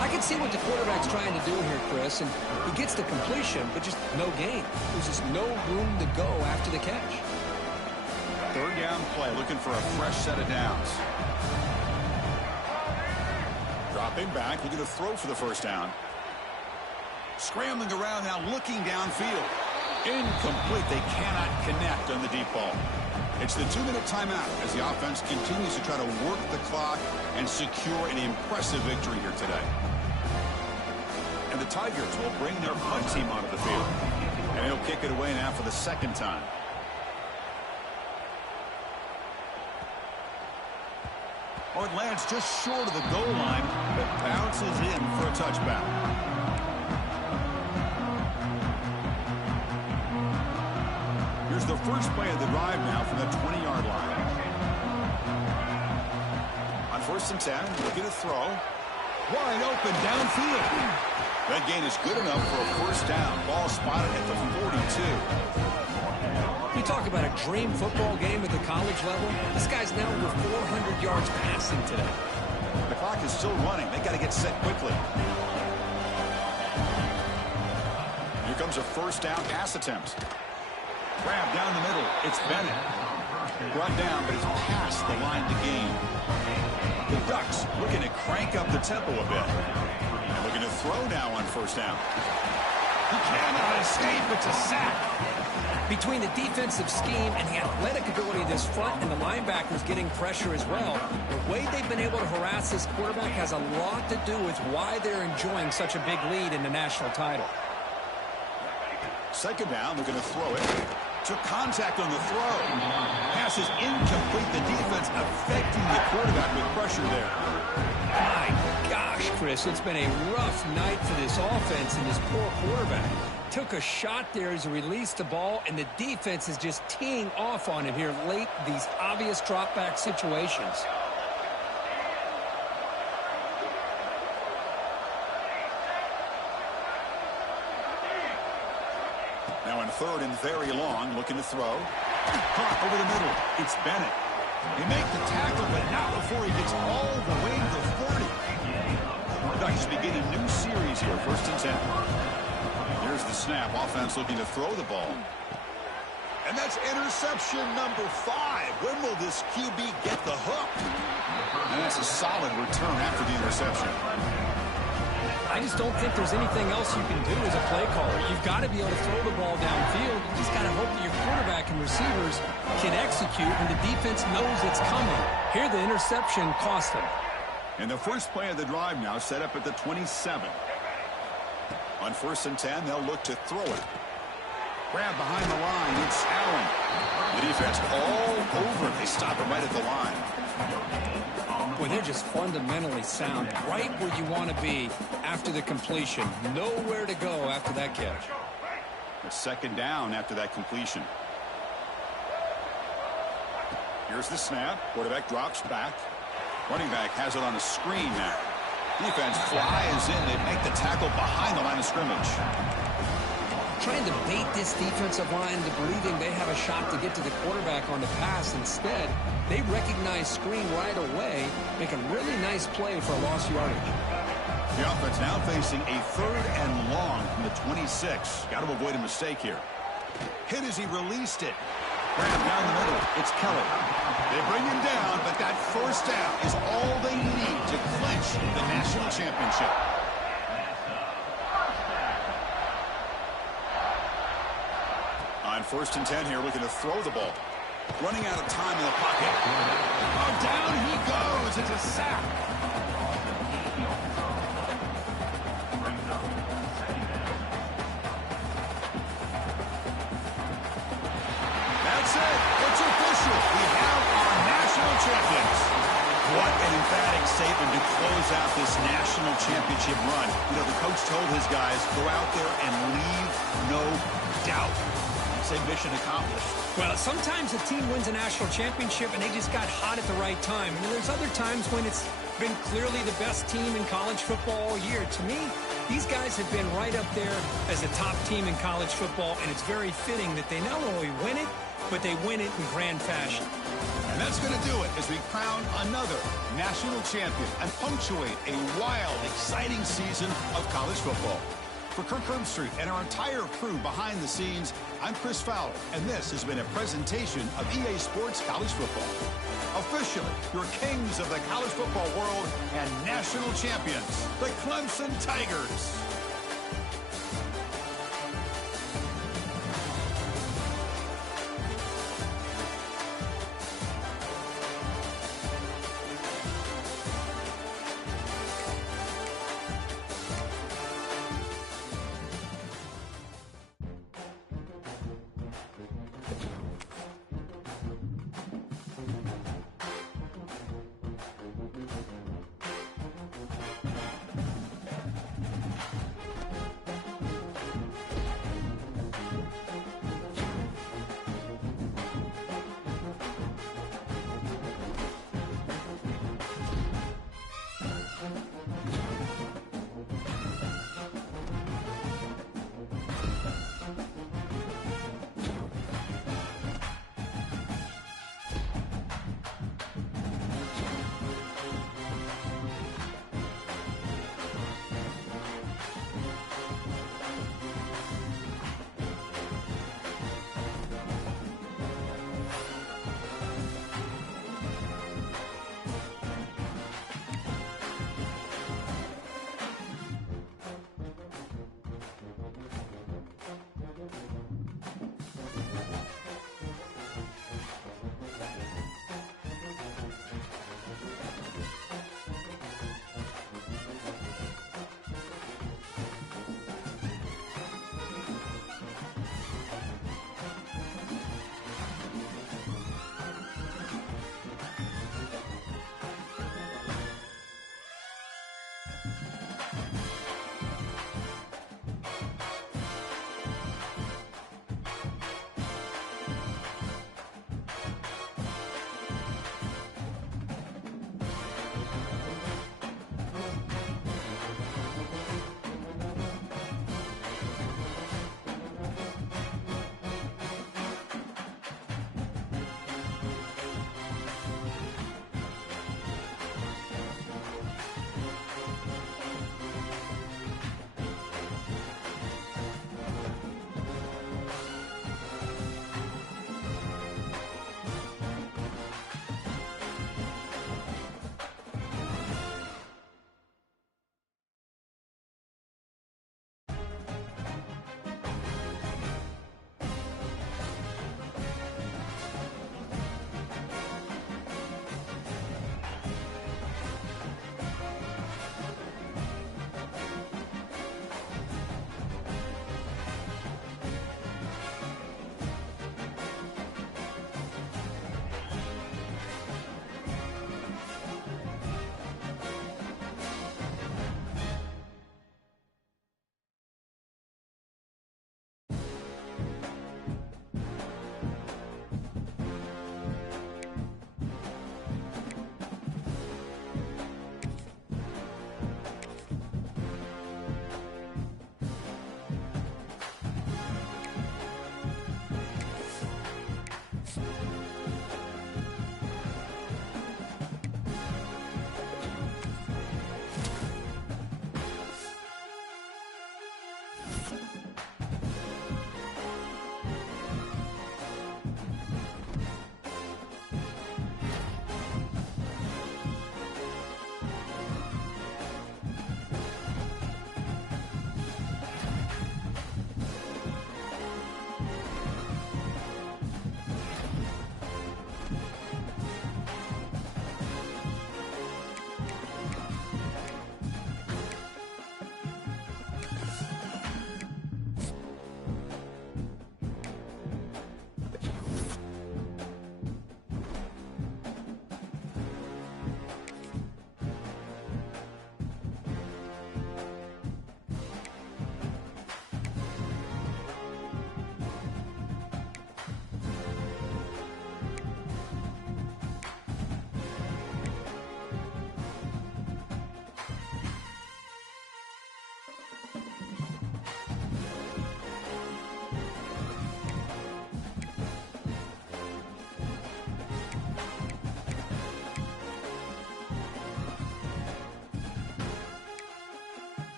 I can see what the quarterback's trying to do here, Chris, and he gets the completion, but just no gain. There's just no room to go after the catch. 3rd down play, looking for a fresh set of downs. Dropping back, he's going to throw for the 1st down. Scrambling around now, looking downfield. Incomplete. They cannot connect on the deep ball. It's the 2-minute timeout as the offense continues to try to work the clock and secure an impressive victory here today. And the Tigers will bring their punt team onto the field. And he'll kick it away now for the 2nd time. Oh, it lands just short of the goal line, but bounces in for a touchback. Here's the first play of the drive now from the 20-yard line. On 1st and 10, looking to throw. Wide open downfield. That gain is good enough for a 1st down. Ball spotted at the 42. You talk about a dream football game at the college level. This guy's now over 400 yards passing today. The clock is still running. They got to get set quickly. Here comes a 1st down pass attempt. Grab down the middle. It's Bennett. Brought down, but it's past the line to gain. The Ducks looking to crank up the tempo a bit. And looking to throw now on 1st down. He cannot escape. It's a sack. Between the defensive scheme and the athletic ability of this front and the linebackers getting pressure as well, the way they've been able to harass this quarterback has a lot to do with why they're enjoying such a big lead in the national title. 2nd down, they're going to throw it. Took contact on the throw. Pass is incomplete. The defense affecting the quarterback with pressure there. My gosh, Chris, it's been a rough night for this offense and this poor quarterback. Took a shot there as he released the ball, and the defense is just teeing off on him here late, these obvious drop-back situations. Now in third and very long, looking to throw. Caught over the middle. It's Bennett. They make the tackle, but not before he gets all the way to the 40. The Ducks begin a new series here, 1st and 10. Here's the snap. Offense looking to throw the ball. And that's interception number 5. When will this QB get the hook? And that's a solid return after the interception. I just don't think there's anything else you can do as a play caller. You've got to be able to throw the ball downfield. You just got to hope that your quarterback and receivers can execute when the defense knows it's coming. Here, the interception cost them. And the first play of the drive now set up at the 27. On 1st and 10, they'll look to throw it. Grab behind the line. It's Allen. The defense all over. They stop him right at the line. Boy, they're just fundamentally sound, right where you want to be after the completion. Nowhere to go after that catch. A 2nd down after that completion. Here's the snap. Quarterback drops back. Running back has it on a screen now. Defense flies in. They make the tackle behind the line of scrimmage. Trying to bait this defensive line into believing they have a shot to get to the quarterback on the pass. Instead, they recognize screen right away, make a really nice play for a lost yardage. The offense now facing a 3rd and long from the 26. Got to avoid a mistake here. Hit as he released it. Grab down the middle. It's Keller. They bring him down, but that 1st down is all they need to clinch the national championship. On 1st and 10 here, looking to throw the ball. Running out of time in the pocket. Oh, down he goes. It's a sack. That's it. It's official. We have our national champions. What an emphatic statement to close out this national championship run. You know, the coach told his guys, go out there and leave no doubt. Say mission accomplished. Well, sometimes a team wins a national championship and they just got hot at the right time. And there's other times when it's been clearly the best team in college football all year. To me, these guys have been right up there as a top team in college football, and it's very fitting that they not only win it, but they win it in grand fashion. And that's going to do it as we crown another national champion and punctuate a wild, exciting season of college football. For Kirk Herbstreit and our entire crew behind the scenes, I'm Chris Fowler, and this has been a presentation of EA Sports College Football. Officially, your kings of the college football world and national champions, the Clemson Tigers.